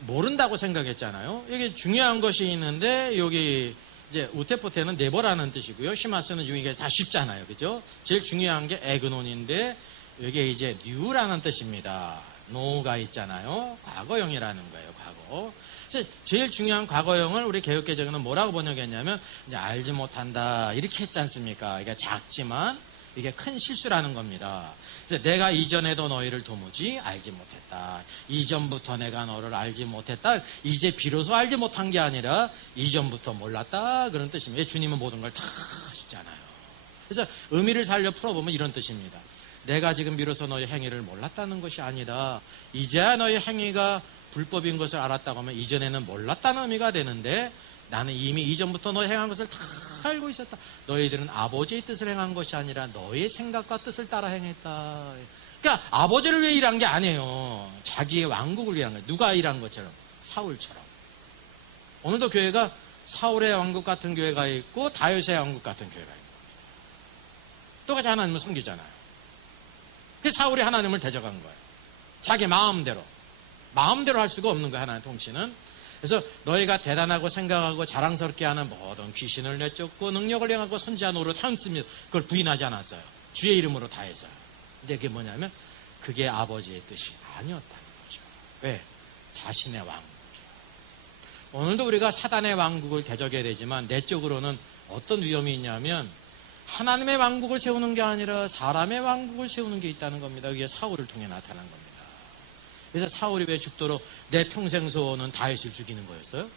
모른다고 생각했잖아요. 여기 중요한 것이 있는데, 여기 이제 우테포테는 네버라는 뜻이고요. 시마스는 이게 다 쉽잖아요. 그죠? 제일 중요한 게 에그논인데, 여기에 이제 뉴라는 뜻입니다. 노가 있잖아요. 과거형이라는 거예요. 과거. 그래서 제일 중요한 과거형을 우리 개혁개정에는 뭐라고 번역했냐면, 이제 알지 못한다 이렇게 했지 않습니까? 그러니까 작지만 이게 큰 실수라는 겁니다. 그래서 내가 이전에도 너희를 도무지 알지 못했다. 이전부터 내가 너를 알지 못했다. 이제 비로소 알지 못한 게 아니라 이전부터 몰랐다. 그런 뜻입니다. 주님은 모든 걸 다 아시잖아요. 그래서 의미를 살려 풀어보면 이런 뜻입니다. 내가 지금 비로소 너희 행위를 몰랐다는 것이 아니라 이제야 너희 행위가 불법인 것을 알았다고 하면 이전에는 몰랐다는 의미가 되는데 나는 이미 이전부터 너희 행한 것을 다 알고 있었다. 너희들은 아버지의 뜻을 행한 것이 아니라 너의 생각과 뜻을 따라 행했다. 그러니까 아버지를 위해 일한 게 아니에요. 자기의 왕국을 위한 거예요. 누가 일한 것처럼? 사울처럼. 오늘도 교회가 사울의 왕국 같은 교회가 있고 다윗의 왕국 같은 교회가 있고 똑같이 하나님을 섬기잖아요. 그래서 사울이 하나님을 대적한 거예요. 자기 마음대로 할 수가 없는 거예요. 하나님의 통치는. 그래서 너희가 대단하고 생각하고 자랑스럽게 하는 모든 귀신을 내쫓고 능력을 행하고 선지자 노릇 하였습니다. 그걸 부인하지 않았어요. 주의 이름으로 다 해서요. 근데 그게 뭐냐면 그게 아버지의 뜻이 아니었다는 거죠. 왜? 자신의 왕국이요. 오늘도 우리가 사단의 왕국을 대적해야 되지만 내적으로는 어떤 위험이 있냐면 하나님의 왕국을 세우는 게 아니라 사람의 왕국을 세우는 게 있다는 겁니다. 그게 사울을 통해 나타난 겁니다. 그래서 사울이 왜 죽도록 내 평생 소원은 다윗을 죽이는 거였어요?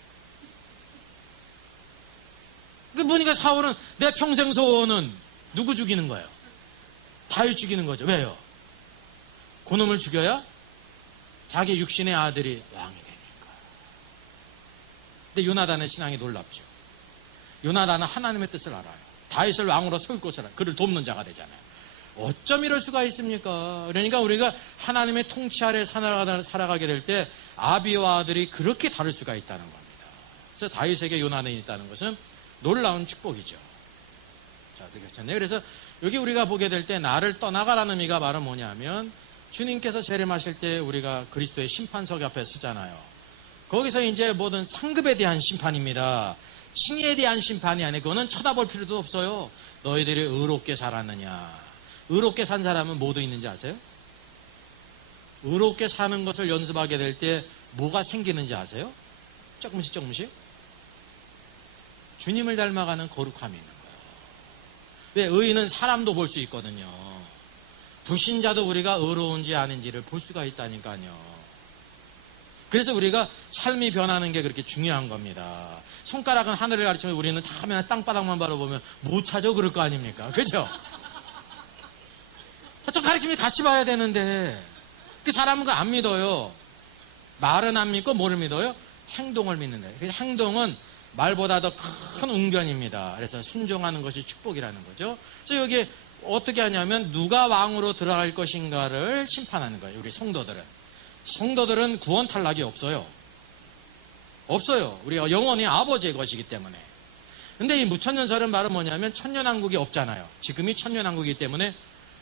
그러니까 사울은 내 평생 소원은 누구 죽이는 거예요? 다윗 죽이는 거죠. 왜요? 그놈을 죽여야 자기 육신의 아들이 왕이 되니까. 근데 요나단의 신앙이 놀랍죠. 요나단은 하나님의 뜻을 알아요. 다윗을 왕으로 세울 것을 알아요. 그를 돕는 자가 되잖아요. 어쩜 이럴 수가 있습니까? 그러니까 우리가 하나님의 통치 아래 살아가게 될 때 아비와 아들이 그렇게 다를 수가 있다는 겁니다. 그래서 다윗에게 요나단이 있다는 것은 놀라운 축복이죠. 자, 되겠잖아요. 그래서 여기 우리가 보게 될 때 나를 떠나가라는 의미가 바로 뭐냐면 주님께서 재림하실 때 우리가 그리스도의 심판석 앞에 서잖아요. 거기서 이제 모든 상급에 대한 심판입니다. 칭의에 대한 심판이 아니고 그거는 쳐다볼 필요도 없어요. 너희들이 의롭게 살았느냐. 의롭게 산 사람은 뭐도 있는지 아세요? 의롭게 사는 것을 연습하게 될 때 뭐가 생기는지 아세요? 조금씩 주님을 닮아가는 거룩함이 있는 거예요. 왜? 의인은 사람도 볼 수 있거든요. 불신자도 우리가 의로운지 아닌지를 볼 수가 있다니까요. 그래서 우리가 삶이 변하는 게 그렇게 중요한 겁니다. 손가락은 하늘을 가리치면 우리는 다 맨날 땅바닥만 바라보면 못 찾아 그럴 거 아닙니까? 그렇죠? 저 가르치면 같이 봐야 되는데 그 사람은 그거 안 믿어요. 말은 안 믿고 뭐를 믿어요? 행동을 믿는다. 그래서 행동은 말보다 더 큰 웅변입니다. 그래서 순종하는 것이 축복이라는 거죠. 그래서 여기 어떻게 하냐면 누가 왕으로 들어갈 것인가를 심판하는 거예요. 우리 성도들은 구원 탈락이 없어요. 우리가 영원히 아버지의 것이기 때문에. 근데 이 무천년설은 바로 뭐냐면 천년왕국이 없잖아요. 지금이 천년왕국이기 때문에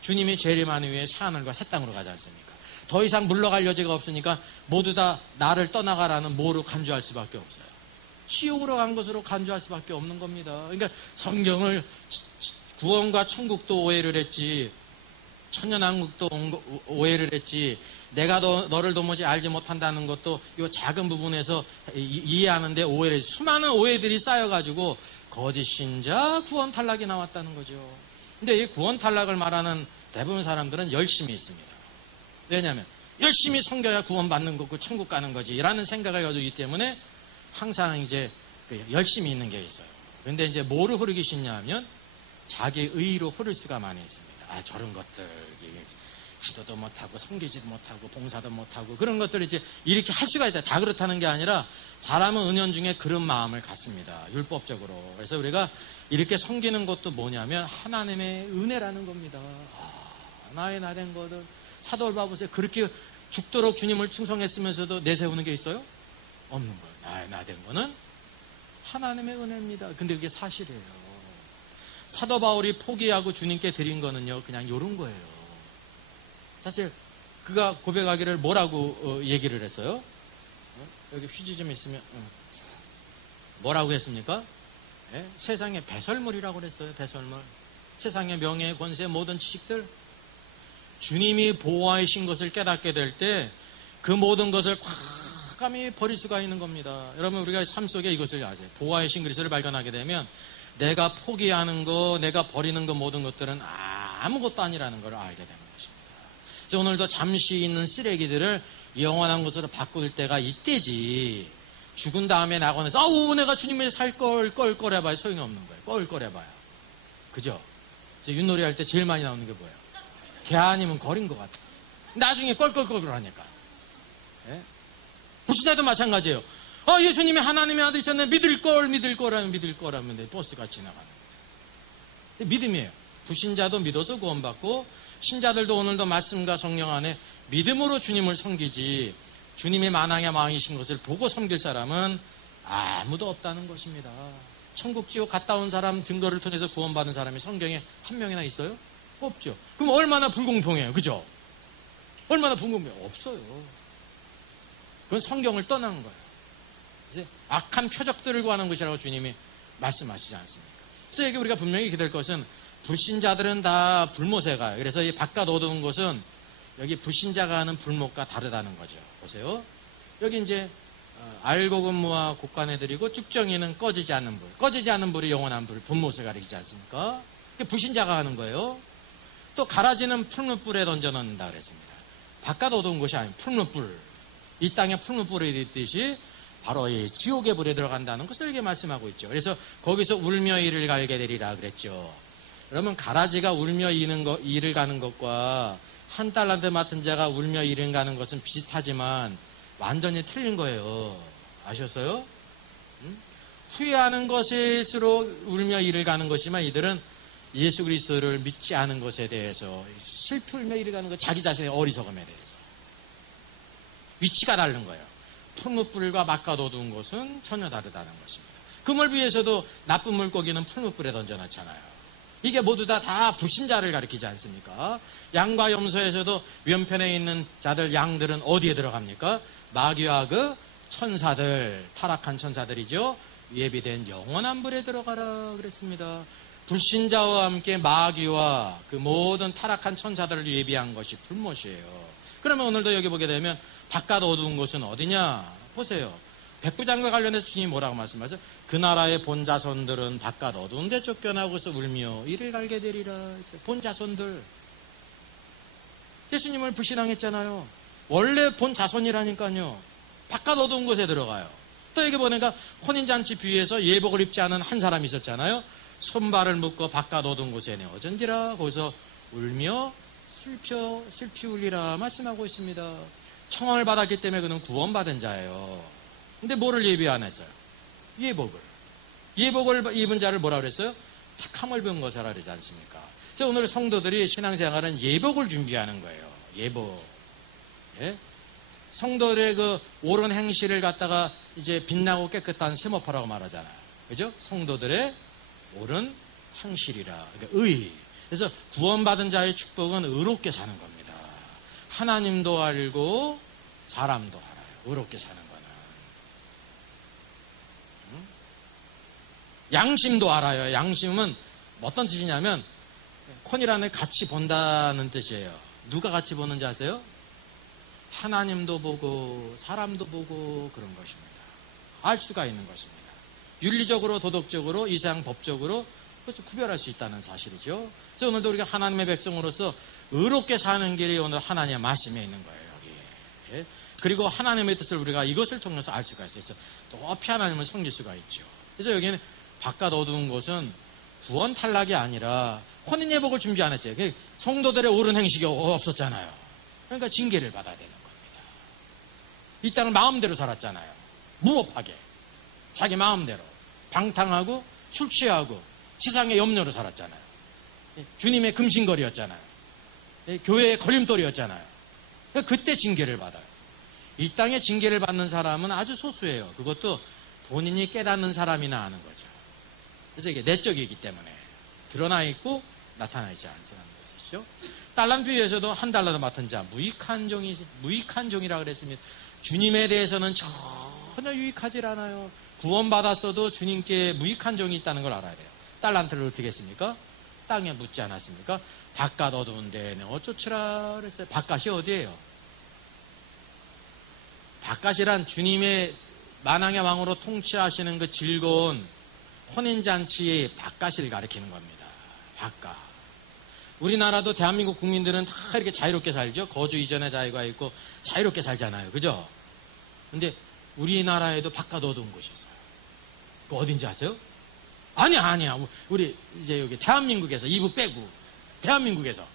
주님이 재림하는 후에 새하늘과 새 땅으로 가지 않습니까? 더 이상 물러갈 여지가 없으니까 모두 다 나를 떠나가라는 뭐로 간주할 수밖에 없어요. 지옥으로 간 것으로 간주할 수밖에 없는 겁니다. 그러니까 성경을 구원과 천국도 오해를 했지 천년왕국도 오해를 했지 내가 너를 도무지 알지 못한다는 것도 이 작은 부분에서 이해하는데 오해를 했지. 수많은 오해들이 쌓여가지고 거짓 신자 구원 탈락이 나왔다는 거죠. 근데 이 구원 탈락을 말하는 대부분 사람들은 열심히 있습니다. 왜냐하면 열심히 섬겨야 구원 받는 거고 천국 가는 거지 라는 생각을 가지고 있기 때문에 항상 이제 열심히 있는 게 있어요. 그런데 이제 뭐로 흐르기 쉽냐 하면 자기 의로 흐를 수가 많이 있습니다. 아, 저런 것들 기도도 못하고 섬기지도 못하고 봉사도 못하고 그런 것들을 이제 이렇게 할 수가 있다. 다 그렇다는 게 아니라 사람은 은연 중에 그런 마음을 갖습니다. 율법적으로. 그래서 우리가 이렇게 섬기는 것도 뭐냐면 하나님의 은혜라는 겁니다. 나의 나된 것은 사도 바울이 그렇게 죽도록 주님을 충성했으면서도 내세우는 게 있어요? 없는 거예요. 나의 나된 거는 하나님의 은혜입니다. 근데 그게 사실이에요. 사도 바울이 포기하고 주님께 드린 거는요 그냥 이런 거예요. 사실 그가 고백하기를 뭐라고 얘기를 했어요? 여기 휴지 좀 있으면 뭐라고 했습니까? 네? 세상의 배설물이라고 그랬어요. 배설물. 세상의 명예, 권세, 모든 지식들 주님이 보호하신 것을 깨닫게 될 때 그 모든 것을 과감히 버릴 수가 있는 겁니다. 여러분 우리가 삶 속에 이것을 아세요. 보호하신 그리스도를 발견하게 되면 내가 포기하는 거, 내가 버리는 거 모든 것들은 아무것도 아니라는 걸 알게 되는 것입니다. 그래서 오늘도 잠시 있는 쓰레기들을 영원한 것으로 바꿀 때가 이때지, 죽은 다음에 낙원에서 아우 내가 주님을 살걸 껄껄해봐야 소용이 없는 거예요. 껄껄해봐야. 그죠? 윷놀이 할 때 제일 많이 나오는 게 뭐예요? 개 아니면 거린 것 같아. 나중에 껄껄껄껄 하니까. 예? 불신자도 마찬가지예요. 예수님이 하나님의 아들이셨네. 믿을 거라면 버스가 지나가는 거예요. 믿음이에요. 불신자도 믿어서 구원받고, 신자들도 오늘도 말씀과 성령 안에 믿음으로 주님을 섬기지, 주님이 만왕의 왕이신 것을 보고 섬길 사람은 아무도 없다는 것입니다. 천국 지옥 갔다 온 사람 증거를 통해서 구원받은 사람이 성경에 한 명이나 있어요? 없죠. 그럼 얼마나 불공평해요. 그죠? 얼마나 불공평해요. 없어요. 그건 성경을 떠나는 거예요. 이제 악한 표적들을 구하는 것이라고 주님이 말씀하시지 않습니까? 그래서 여기 우리가 분명히 기댈 것은, 불신자들은 다 불못에 가요. 그래서 이 바깥 어두운 곳은 여기 불신자가 하는 불못과 다르다는 거죠. 보세요. 여기 이제 알고 근무와 곡간에 드리고, 쭉정이는 꺼지지 않는 불. 꺼지지 않는 불이 영원한 불, 분못을 가리키지 않습니까? 불신자가 하는 거예요. 또 가라지는 풀무불에 던져넣는다 그랬습니다. 바깥 어두운 곳이 아닌 풀무불. 이 땅에 풀무불이 있듯이 바로 이 지옥의 불에 들어간다는 것을 이렇게 말씀하고 있죠. 그래서 거기서 울며 이를 갈게 되리라 그랬죠. 그러면 가라지가 울며 이를 가는 것과 한 달란트 맡은 자가 울며 이를 가는 것은 비슷하지만 완전히 틀린 거예요. 아셨어요? 후회하는 것일수록 울며 이를 가는 것이지만, 이들은 예수 그리스도를 믿지 않은 것에 대해서 슬피 울며 이를 가는 것, 자기 자신의 어리석음에 대해서. 위치가 다른 거예요. 풀무불과 바깥 어두운 곳은 전혀 다르다는 것입니다. 금을 위해서도 나쁜 물고기는 풀무불에 던져놨잖아요. 이게 모두 다 불신자를 가리키지 않습니까? 양과 염소에서도 왼편에 있는 자들, 양들은 어디에 들어갑니까? 마귀와 그 천사들, 타락한 천사들이죠. 예비된 영원한 불에 들어가라 그랬습니다. 불신자와 함께 마귀와 그 모든 타락한 천사들을 예비한 것이 불못이에요. 그러면 오늘도 여기 보게 되면 바깥 어두운 곳은 어디냐? 보세요. 백부장과 관련해서 주님이 뭐라고 말씀하세요? 그 나라의 본자손들은 바깥 어두운 데 쫓겨나고서 울며 이를 갈게 되리라. 본자손들. 예수님을 불신앙했잖아요. 원래 본자손이라니까요. 바깥 어두운 곳에 들어가요. 또 여기 보니까 혼인잔치 비유에서 예복을 입지 않은 한 사람이 있었잖아요. 손발을 묶어 바깥 어두운 곳에 내어전지라. 거기서 울며 슬피 울리라 말씀하고 있습니다. 청함을 받았기 때문에 그는 구원받은 자예요. 근데 뭐를 예비 안 했어요? 예복을 입은 자를 뭐라 그랬어요? 택함을 입은 것이라 그러지 않습니까? 그래서 오늘 성도들이 신앙생활은 예복을 준비하는 거예요. 예복. 예? 성도들의 그 옳은 행실을 갖다가 이제 빛나고 깨끗한 세모파라고 말하잖아요. 그죠? 성도들의 옳은 행실이라. 그러니까 의. 그래서 구원받은 자의 축복은 의롭게 사는 겁니다. 하나님도 알고 사람도 알아요. 의롭게 사는 거는. 양심도 알아요. 양심은 어떤 뜻이냐면 콘이라는 같이 본다는 뜻이에요. 누가 같이 보는지 아세요? 하나님도 보고 사람도 보고 그런 것입니다. 알 수가 있는 것입니다. 윤리적으로 도덕적으로 이 세상 법적으로 그래서 구별할 수 있다는 사실이죠. 그래서 오늘도 우리가 하나님의 백성으로서 의롭게 사는 길이 오늘 하나님의 말씀에 있는 거예요. 여기. 그리고 하나님의 뜻을 우리가 이것을 통해서 알 수가 있어요. 높이 하나님을 섬길 수가 있죠. 그래서 여기는 바깥 어두운 곳은 구원 탈락이 아니라 혼인 예복을 준비 안 했죠. 성도들의 옳은 행식이 없었잖아요. 그러니까 징계를 받아야 되는 겁니다. 이 땅을 마음대로 살았잖아요. 무법하게 자기 마음대로 방탕하고 술 취하고 세상의 염려로 살았잖아요. 주님의 금신거리였잖아요. 교회의 걸림돌이었잖아요. 그때 징계를 받아요. 이 땅에 징계를 받는 사람은 아주 소수예요. 그것도 본인이 깨닫는 사람이나 하는 거죠. 그래서 이게 내적이기 때문에 드러나 있고 나타나 있지 않다는 것이죠. 달란트에서도 한 달란트 맡은 자 무익한 종이라 그랬습니다. 주님에 대해서는 전혀 유익하지 않아요. 구원받았어도 주님께 무익한 종이 있다는 걸 알아야 돼요. 달란트를 어떻게 했습니까? 땅에 묻지 않았습니까? 바깥 어두운 데에 내어 쫓으라 그랬어요. 바깥이 어디예요? 바깥이란 주님의 만왕의 왕으로 통치하시는 그 즐거운 혼인잔치의 바깥을 가리키는 겁니다. 바깥. 우리나라도 대한민국 국민들은 다 이렇게 자유롭게 살죠. 거주 이전의 자유가 있고 자유롭게 살잖아요. 그죠? 근데 우리나라에도 바깥 어두운 곳이 있어요. 그 어딘지 아세요? 아니야. 우리 이제 여기 대한민국에서 2부 빼고 대한민국에서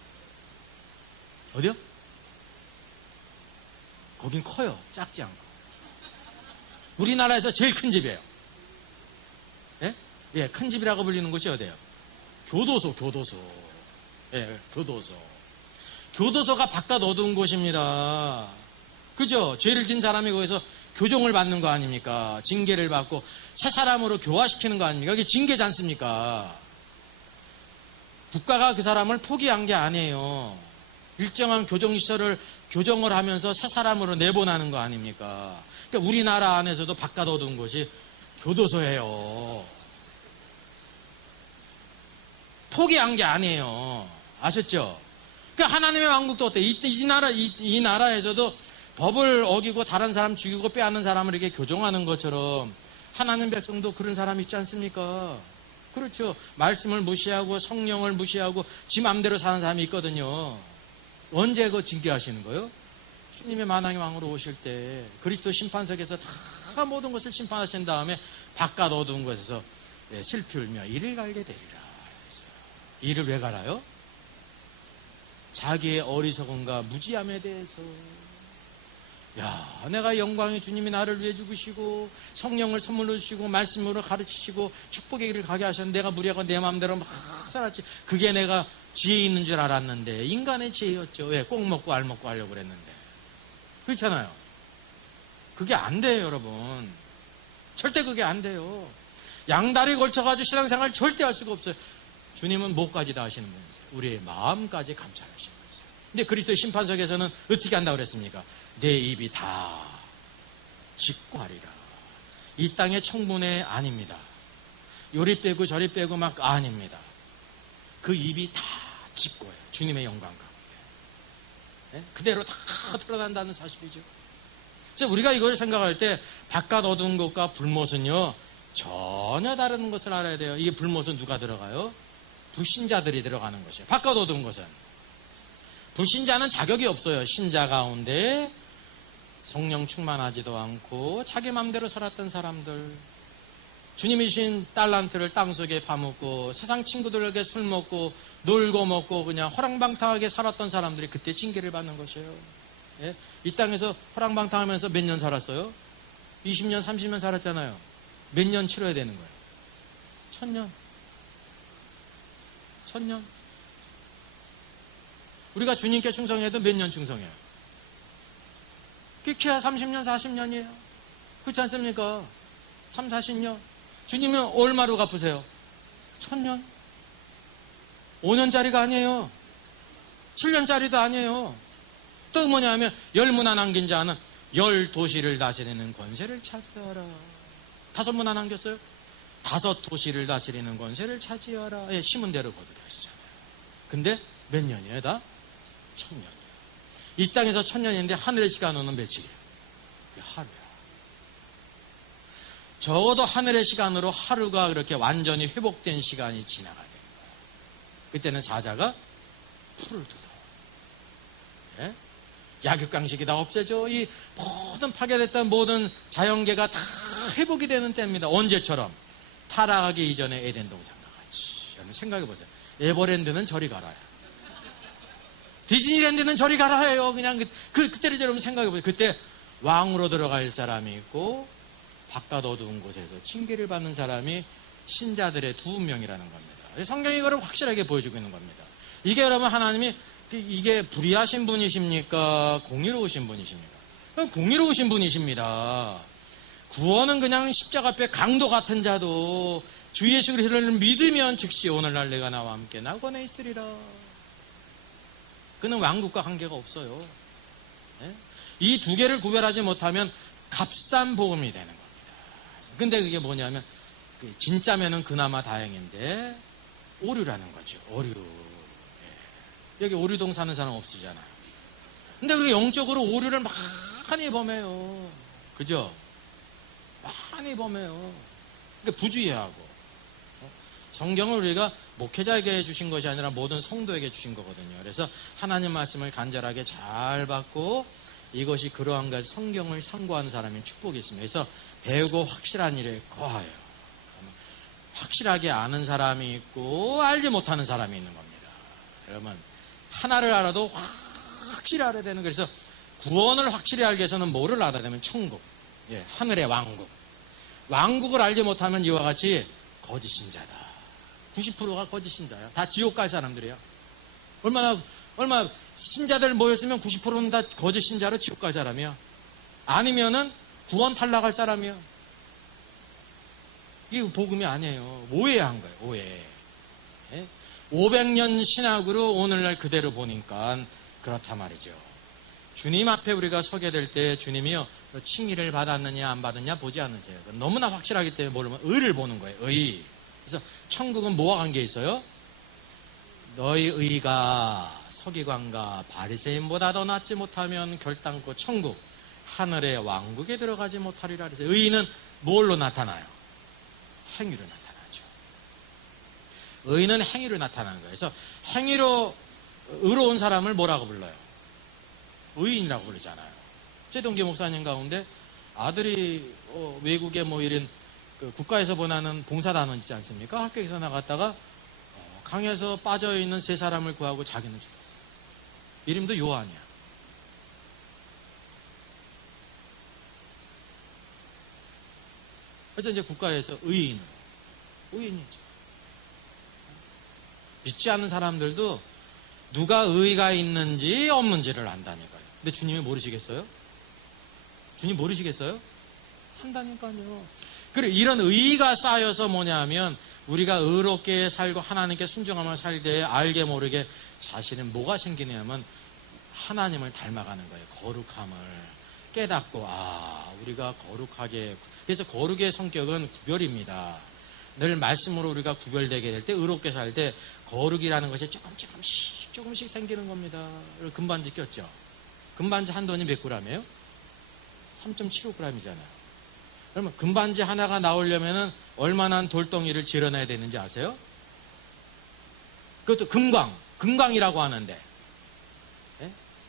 어디요? 거긴 커요. 작지 않고. 우리나라에서 제일 큰 집이에요. 예? 예, 큰 집이라고 불리는 곳이 어디예요? 교도소. 예, 교도소. 교도소가 바깥 어두운 곳입니다. 그죠? 죄를 진 사람이 거기서 교정을 받는 거 아닙니까? 징계를 받고 새 사람으로 교화시키는 거 아닙니까? 그게 징계지 않습니까? 국가가 그 사람을 포기한 게 아니에요. 일정한 교정시설을 교정을 하면서 새 사람으로 내보내는 거 아닙니까? 그러니까 우리나라 안에서도 바깥 어두운 곳이 교도소예요. 포기한 게 아니에요. 아셨죠? 그러니까 하나님의 왕국도 어때요? 이 나라에서도 법을 어기고 다른 사람 죽이고 빼앗는 사람을 이렇게 교정하는 것처럼 하나님 백성도 그런 사람 있지 않습니까? 그렇죠. 말씀을 무시하고 성령을 무시하고 지 맘대로 사는 사람이 있거든요. 언제 그거 징계하시는 거예요? 주님의 만왕의 왕으로 오실 때 그리스도 심판석에서 다 모든 것을 심판하신 다음에 바깥 어두운 곳에서 슬피 울며 이를 갈게 되리라. 이를 왜 갈아요? 자기의 어리석음과 무지함에 대해서. 야, 내가 영광의 주님이 나를 위해 죽으시고 성령을 선물로 주시고 말씀으로 가르치시고 축복의 길을 가게 하셨는데 내가 무리하고 내 마음대로 막 살았지. 그게 내가 지혜 있는 줄 알았는데 인간의 지혜였죠. 왜? 꼭 먹고 알 먹고 하려고 그랬는데. 그렇잖아요. 그게 안 돼요, 여러분. 절대 그게 안 돼요. 양다리 걸쳐가지고 신앙생활 절대 할 수가 없어요. 주님은 목까지 다 하시는 분이세요. 우리의 마음까지 감찰하시는 분이세요. 근데 그리스도의 심판석에서는 어떻게 한다고 그랬습니까? 내 입이 다 짓고 하리라. 이 땅의 청문회 아닙니다. 요리 빼고 저리 빼고 막 아닙니다. 그 입이 다 짓고요. 주님의 영광 가운데. 네? 그대로 다 드러난다는 사실이죠. 그래서 우리가 이걸 생각할 때 바깥 어두운 것과 불못은요 전혀 다른 것을 알아야 돼요. 이게 불못은 누가 들어가요? 불신자들이 들어가는 것이에요. 바깥 어두운 것은. 불신자는 자격이 없어요. 신자 가운데 성령 충만하지도 않고 자기 마음대로 살았던 사람들, 주님이 주신 달란트를 땅속에 파묻고 세상 친구들에게 술 먹고 놀고 먹고 그냥 호랑방탕하게 살았던 사람들이 그때 징계를 받는 것이에요. 예? 이 땅에서 호랑방탕하면서 몇 년 살았어요? 20년, 30년 살았잖아요. 몇 년 치러야 되는 거예요? 1000년. 1000년. 우리가 주님께 충성해도 몇 년 충성해요? 기켜야 30년, 40년이에요. 그렇지 않습니까? 3, 40년. 주님은 얼마로 갚으세요? 1000년. 5년짜리가 아니에요. 7년짜리도 아니에요. 또 뭐냐면 열문화 남긴 자는 10도시를 다스리는 권세를 차지하라. 5문화 남겼어요? 5도시를 다스리는 권세를 차지하라. 예, 심은 대로 거두게 하시잖아요. 근데 몇 년이에요? 다? 1000년이에요. 이 땅에서 1000년인데 하늘의 시간으로는 며칠이에요? 하루야. 적어도 하늘의 시간으로 하루가 그렇게 완전히 회복된 시간이 지나가야 되는 거예요. 그때는 사자가 풀을 뜯어. 예? 약육강식이 다 없어져. 이 모든 파괴됐던 모든 자연계가 다 회복이 되는 때입니다. 언제처럼? 타락하기 이전에 에덴 동산과 같이. 여러분 생각해 보세요. 에버랜드는 저리 가라요. 디즈니랜드는 저리 가라 해요. 그냥 그때를 여러분 생각해 보세요. 그때 왕으로 들어갈 사람이 있고 바깥 어두운 곳에서 징계를 받는 사람이 신자들의 2명이라는 겁니다. 성경이 이거를 확실하게 보여주고 있는 겁니다. 이게 여러분 하나님이 이게 불의하신 분이십니까? 공의로우신 분이십니까? 공의로우신 분이십니다. 구원은 그냥 십자가 앞에 강도 같은 자도 주 예수 그리스도를 믿으면 즉시 오늘날 내가 나와 함께 낙원에 있으리라. 그는 왕국과 관계가 없어요. 네? 이 두 개를 구별하지 못하면 값싼 복음이 되는 겁니다. 근데 그게 뭐냐면 진짜면은 그나마 다행인데 오류라는 거죠. 오류. 예. 여기 오류동 사는 사람 없으잖아요. 근데 우리 영적으로 오류를 많이 범해요. 그죠? 많이 범해요. 그러니까 부주의하고. 성경을 우리가 목회자에게 주신 것이 아니라 모든 성도에게 주신 거거든요. 그래서 하나님 말씀을 간절하게 잘 받고 이것이 그러한 것 성경을 상고하는 사람이 축복이 있습니다. 그래서 배우고 확실한 일에 거하여. 확실하게 아는 사람이 있고 알지 못하는 사람이 있는 겁니다. 여러분 하나를 알아도 확실히 알아야 되는. 그래서 구원을 확실히 알기 위해서는 뭐를 알아야 되면 천국, 하늘의 왕국. 왕국을 알지 못하면 이와 같이 거짓 신자다. 90%가 거짓 신자야. 다 지옥 갈 사람들이야. 얼마나 신자들 모였으면 90%는 다 거짓 신자로 지옥 갈 사람이야. 아니면은 구원 탈락할 사람이야. 이게 복음이 아니에요. 오해한 거예요. 오해. 500년 신학으로 오늘날 그대로 보니까 그렇단 말이죠. 주님 앞에 우리가 서게 될 때 주님이요, 칭의를 받았느냐 안 받았느냐 보지 않으세요. 너무나 확실하기 때문에 모르면 의를 보는 거예요. 의. 그래서 천국은 뭐와 관계 있어요? 너희 의가 서기관과 바리새인보다 더 낫지 못하면 결단코 천국 하늘의 왕국에 들어가지 못하리라. 그래서 의는 뭘로 나타나요? 행위로 나타나죠. 의는 행위로 나타나는 거예요. 그래서 행위로 의로운 사람을 뭐라고 불러요? 의인이라고 부르잖아요. 최동기 목사님 가운데 아들이 외국에 뭐 이런 국가에서 보내는 봉사단원 있지 않습니까? 학교에서 나갔다가 강에서 빠져있는 3사람을 구하고 자기는 죽었어요. 이름도 요한이야. 그래서 이제 국가에서 의인이죠. 믿지 않는 사람들도 누가 의가 있는지 없는지를 안다니까요. 근데 주님이 모르시겠어요? 주님 모르시겠어요? 한다니까요. 그리고 이런 의가 쌓여서 뭐냐면 우리가 의롭게 살고 하나님께 순종하며 살 때 알게 모르게 사실은 뭐가 생기냐면 하나님을 닮아가는 거예요. 거룩함을 깨닫고 우리가 거룩하게. 그래서 거룩의 성격은 구별입니다. 늘 말씀으로 우리가 구별되게 될 때 의롭게 살 때 거룩이라는 것이 조금씩 생기는 겁니다. 금반지 꼈죠. 금반지 한 돈이 몇 g이에요? 3.75g이잖아요. 그러면 금반지 하나가 나오려면 얼마나 돌덩이를 질러내야 되는지 아세요? 그것도 금광이라고 하는데,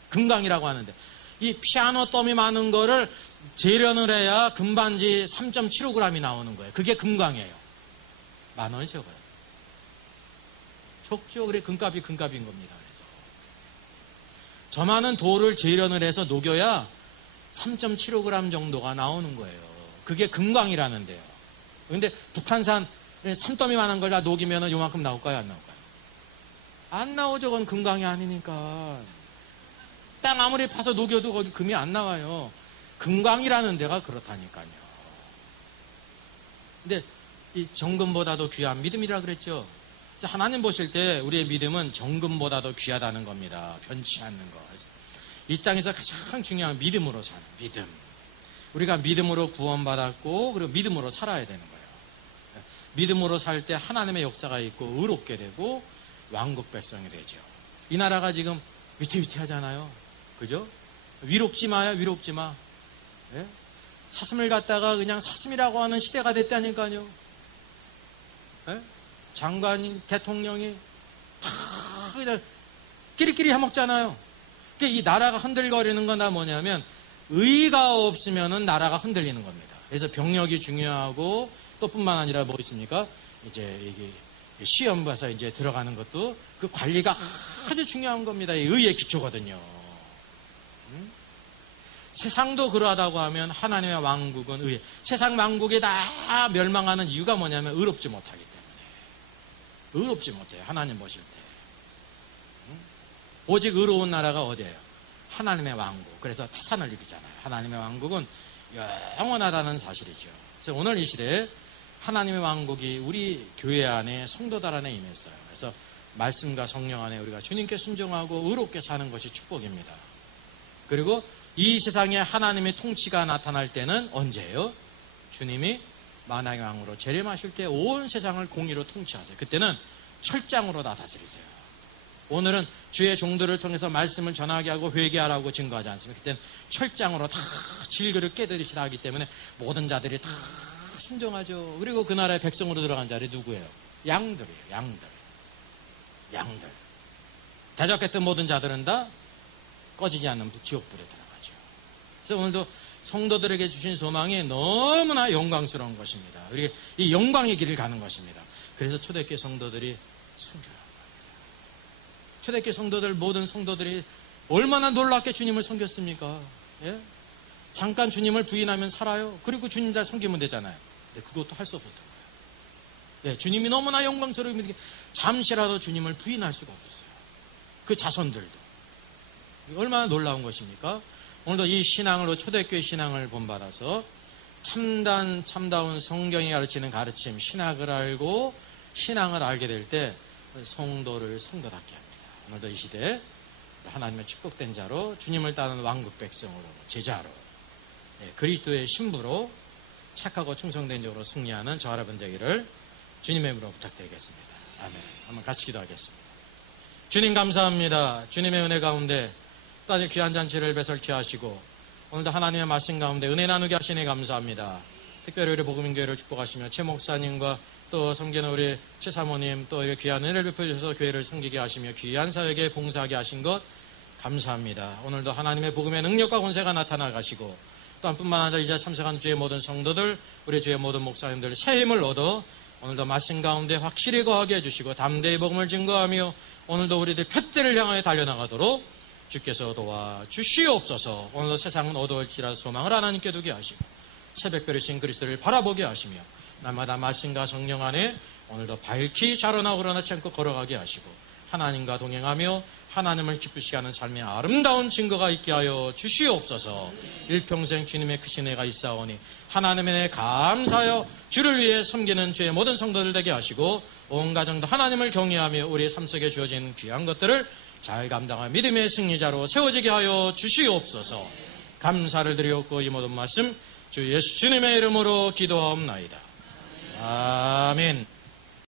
금광이라고 하는데 이 피아노 덤이 많은 거를 재련을 해야 금반지 3.75g이 나오는 거예요. 그게 금광이에요. 10,000원이 적어요. 적죠. 그래 금값인 겁니다. 그래서 저 많은 돌을 재련을 해서 녹여야 3.75g 정도가 나오는 거예요. 그게 금광이라는데요. 그런데 북한산 산더미 많은 걸 다 녹이면 요만큼 나올까요? 안 나올까요? 안 나오죠. 그건 금광이 아니니까. 땅 아무리 파서 녹여도 거기 금이 안 나와요. 금광이라는 데가 그렇다니까요. 근데 이 정금보다도 귀한 믿음이라 그랬죠. 하나님 보실 때 우리의 믿음은 정금보다도 귀하다는 겁니다. 변치 않는 것. 이 땅에서 가장 중요한 믿음으로 사는 믿음. 우리가 믿음으로 구원받았고 그리고 믿음으로 살아야 되는 거예요. 믿음으로 살 때 하나님의 역사가 있고 의롭게 되고 왕국 백성이 되죠. 이 나라가 지금 위태위태하잖아요. 그죠? 위롭지 마요. 위롭지 마. 예? 사슴을 갖다가 그냥 사슴이라고 하는 시대가 됐다니까요. 예? 장관이 대통령이 다 그냥 끼리끼리 해먹잖아요. 그러니까 이 나라가 흔들거리는 건 다 뭐냐면 의가 없으면 나라가 흔들리는 겁니다. 그래서 병력이 중요하고 또 뿐만 아니라 뭐 있습니까? 이제 이게 시험 봐서 이제 들어가는 것도 그 관리가 아주 중요한 겁니다. 의의 기초거든요. 세상도 그러하다고 하면 하나님의 왕국은 의. 세상 왕국이 다 멸망하는 이유가 뭐냐면 의롭지 못하기 때문에. 의롭지 못해요. 하나님 보실 때. 오직 의로운 나라가 어디예요? 하나님의 왕국. 그래서 태산을 이루잖아요. 하나님의 왕국은 영원하다는 사실이죠. 그래서 오늘 이 시대에 하나님의 왕국이 우리 교회 안에 성도들 안에 임했어요. 그래서 말씀과 성령 안에 우리가 주님께 순종하고 의롭게 사는 것이 축복입니다. 그리고 이 세상에 하나님의 통치가 나타날 때는 언제예요? 주님이 만왕의 왕으로 재림하실 때 온 세상을 공의로 통치하세요. 그때는 철장으로 다 다스리세요. 오늘은 주의 종들을 통해서 말씀을 전하게 하고 회개하라고 증거하지 않습니까? 그때는 철장으로 다 질그를 깨뜨리시라 하기 때문에 모든 자들이 다 순종하죠. 그리고 그 나라의 백성으로 들어간 자들이 누구예요? 양들이에요. 양들. 양들. 대적했던 모든 자들은 다 꺼지지 않는 지옥불에 들어가죠. 그래서 오늘도 성도들에게 주신 소망이 너무나 영광스러운 것입니다. 우리 이 영광의 길을 가는 것입니다. 그래서 초대교회 성도들이 순교한 겁니다. 초대교회 성도들, 모든 성도들이 얼마나 놀랍게 주님을 섬겼습니까? 예? 잠깐 주님을 부인하면 살아요. 그리고 주님 잘 섬기면 되잖아요. 근데 그것도 할 수 없었던 거예요. 예, 주님이 너무나 영광스러우면 잠시라도 주님을 부인할 수가 없었어요. 그 자손들도. 얼마나 놀라운 것입니까? 오늘도 이 신앙으로 초대교회 신앙을 본받아서 참다운 성경이 가르치는 가르침, 신학을 알고 신앙을 알게 될 때 성도를 성도답게 합니다. 오늘도 이 시대에 하나님의 축복된 자로 주님을 따르는 왕국 백성으로 제자로 그리스도의 신부로 착하고 충성된 자로 승리하는 저와 여러분 되기를 주님의 이름으로 부탁드리겠습니다. 아멘. 한번 같이 기도하겠습니다. 주님 감사합니다. 주님의 은혜 가운데 또 아주 귀한 잔치를 배설케 하시고 오늘도 하나님의 말씀 가운데 은혜 나누게 하시니 감사합니다. 특별히 우리 복음인교회를 축복하시며 최 목사님과 또 섬기는 우리 최 사모님 또 이렇게 귀한 은혜를 베풀어주셔서 교회를 섬기게 하시며 귀한 사역에 봉사하게 하신 것 감사합니다. 오늘도 하나님의 복음의 능력과 권세가 나타나 가시고 또한 뿐만 아니라 이제 참석한 주의 모든 성도들 우리 주의 모든 목사님들 새 힘을 얻어 오늘도 말씀 가운데 확실히 거하게 해주시고 담대히 복음을 증거하며 오늘도 우리들 푯대를 향하여 달려나가도록 주께서 도와주시옵소서. 오늘도 세상은 어두울지라도 소망을 하나님께 두게 하시고 새벽별이신 그리스도를 바라보게 하시며 날마다 말씀과 성령 안에 오늘도 밝히 자라나고 일어나지 않고 걸어가게 하시고 하나님과 동행하며 하나님을 기쁘시게 하는 삶의 아름다운 증거가 있게 하여 주시옵소서. 일평생 주님의 크신 은혜가 있사오니 하나님의 은혜에 감사하여 주를 위해 섬기는 주의 모든 성도들 되게 하시고 온 가정도 하나님을 경외하며 우리의 삶 속에 주어진 귀한 것들을 잘 감당할 믿음의 승리자로 세워지게 하여 주시옵소서. 감사를 드리옵고 이 모든 말씀 주 예수 주님의 이름으로 기도하옵나이다. 아멘.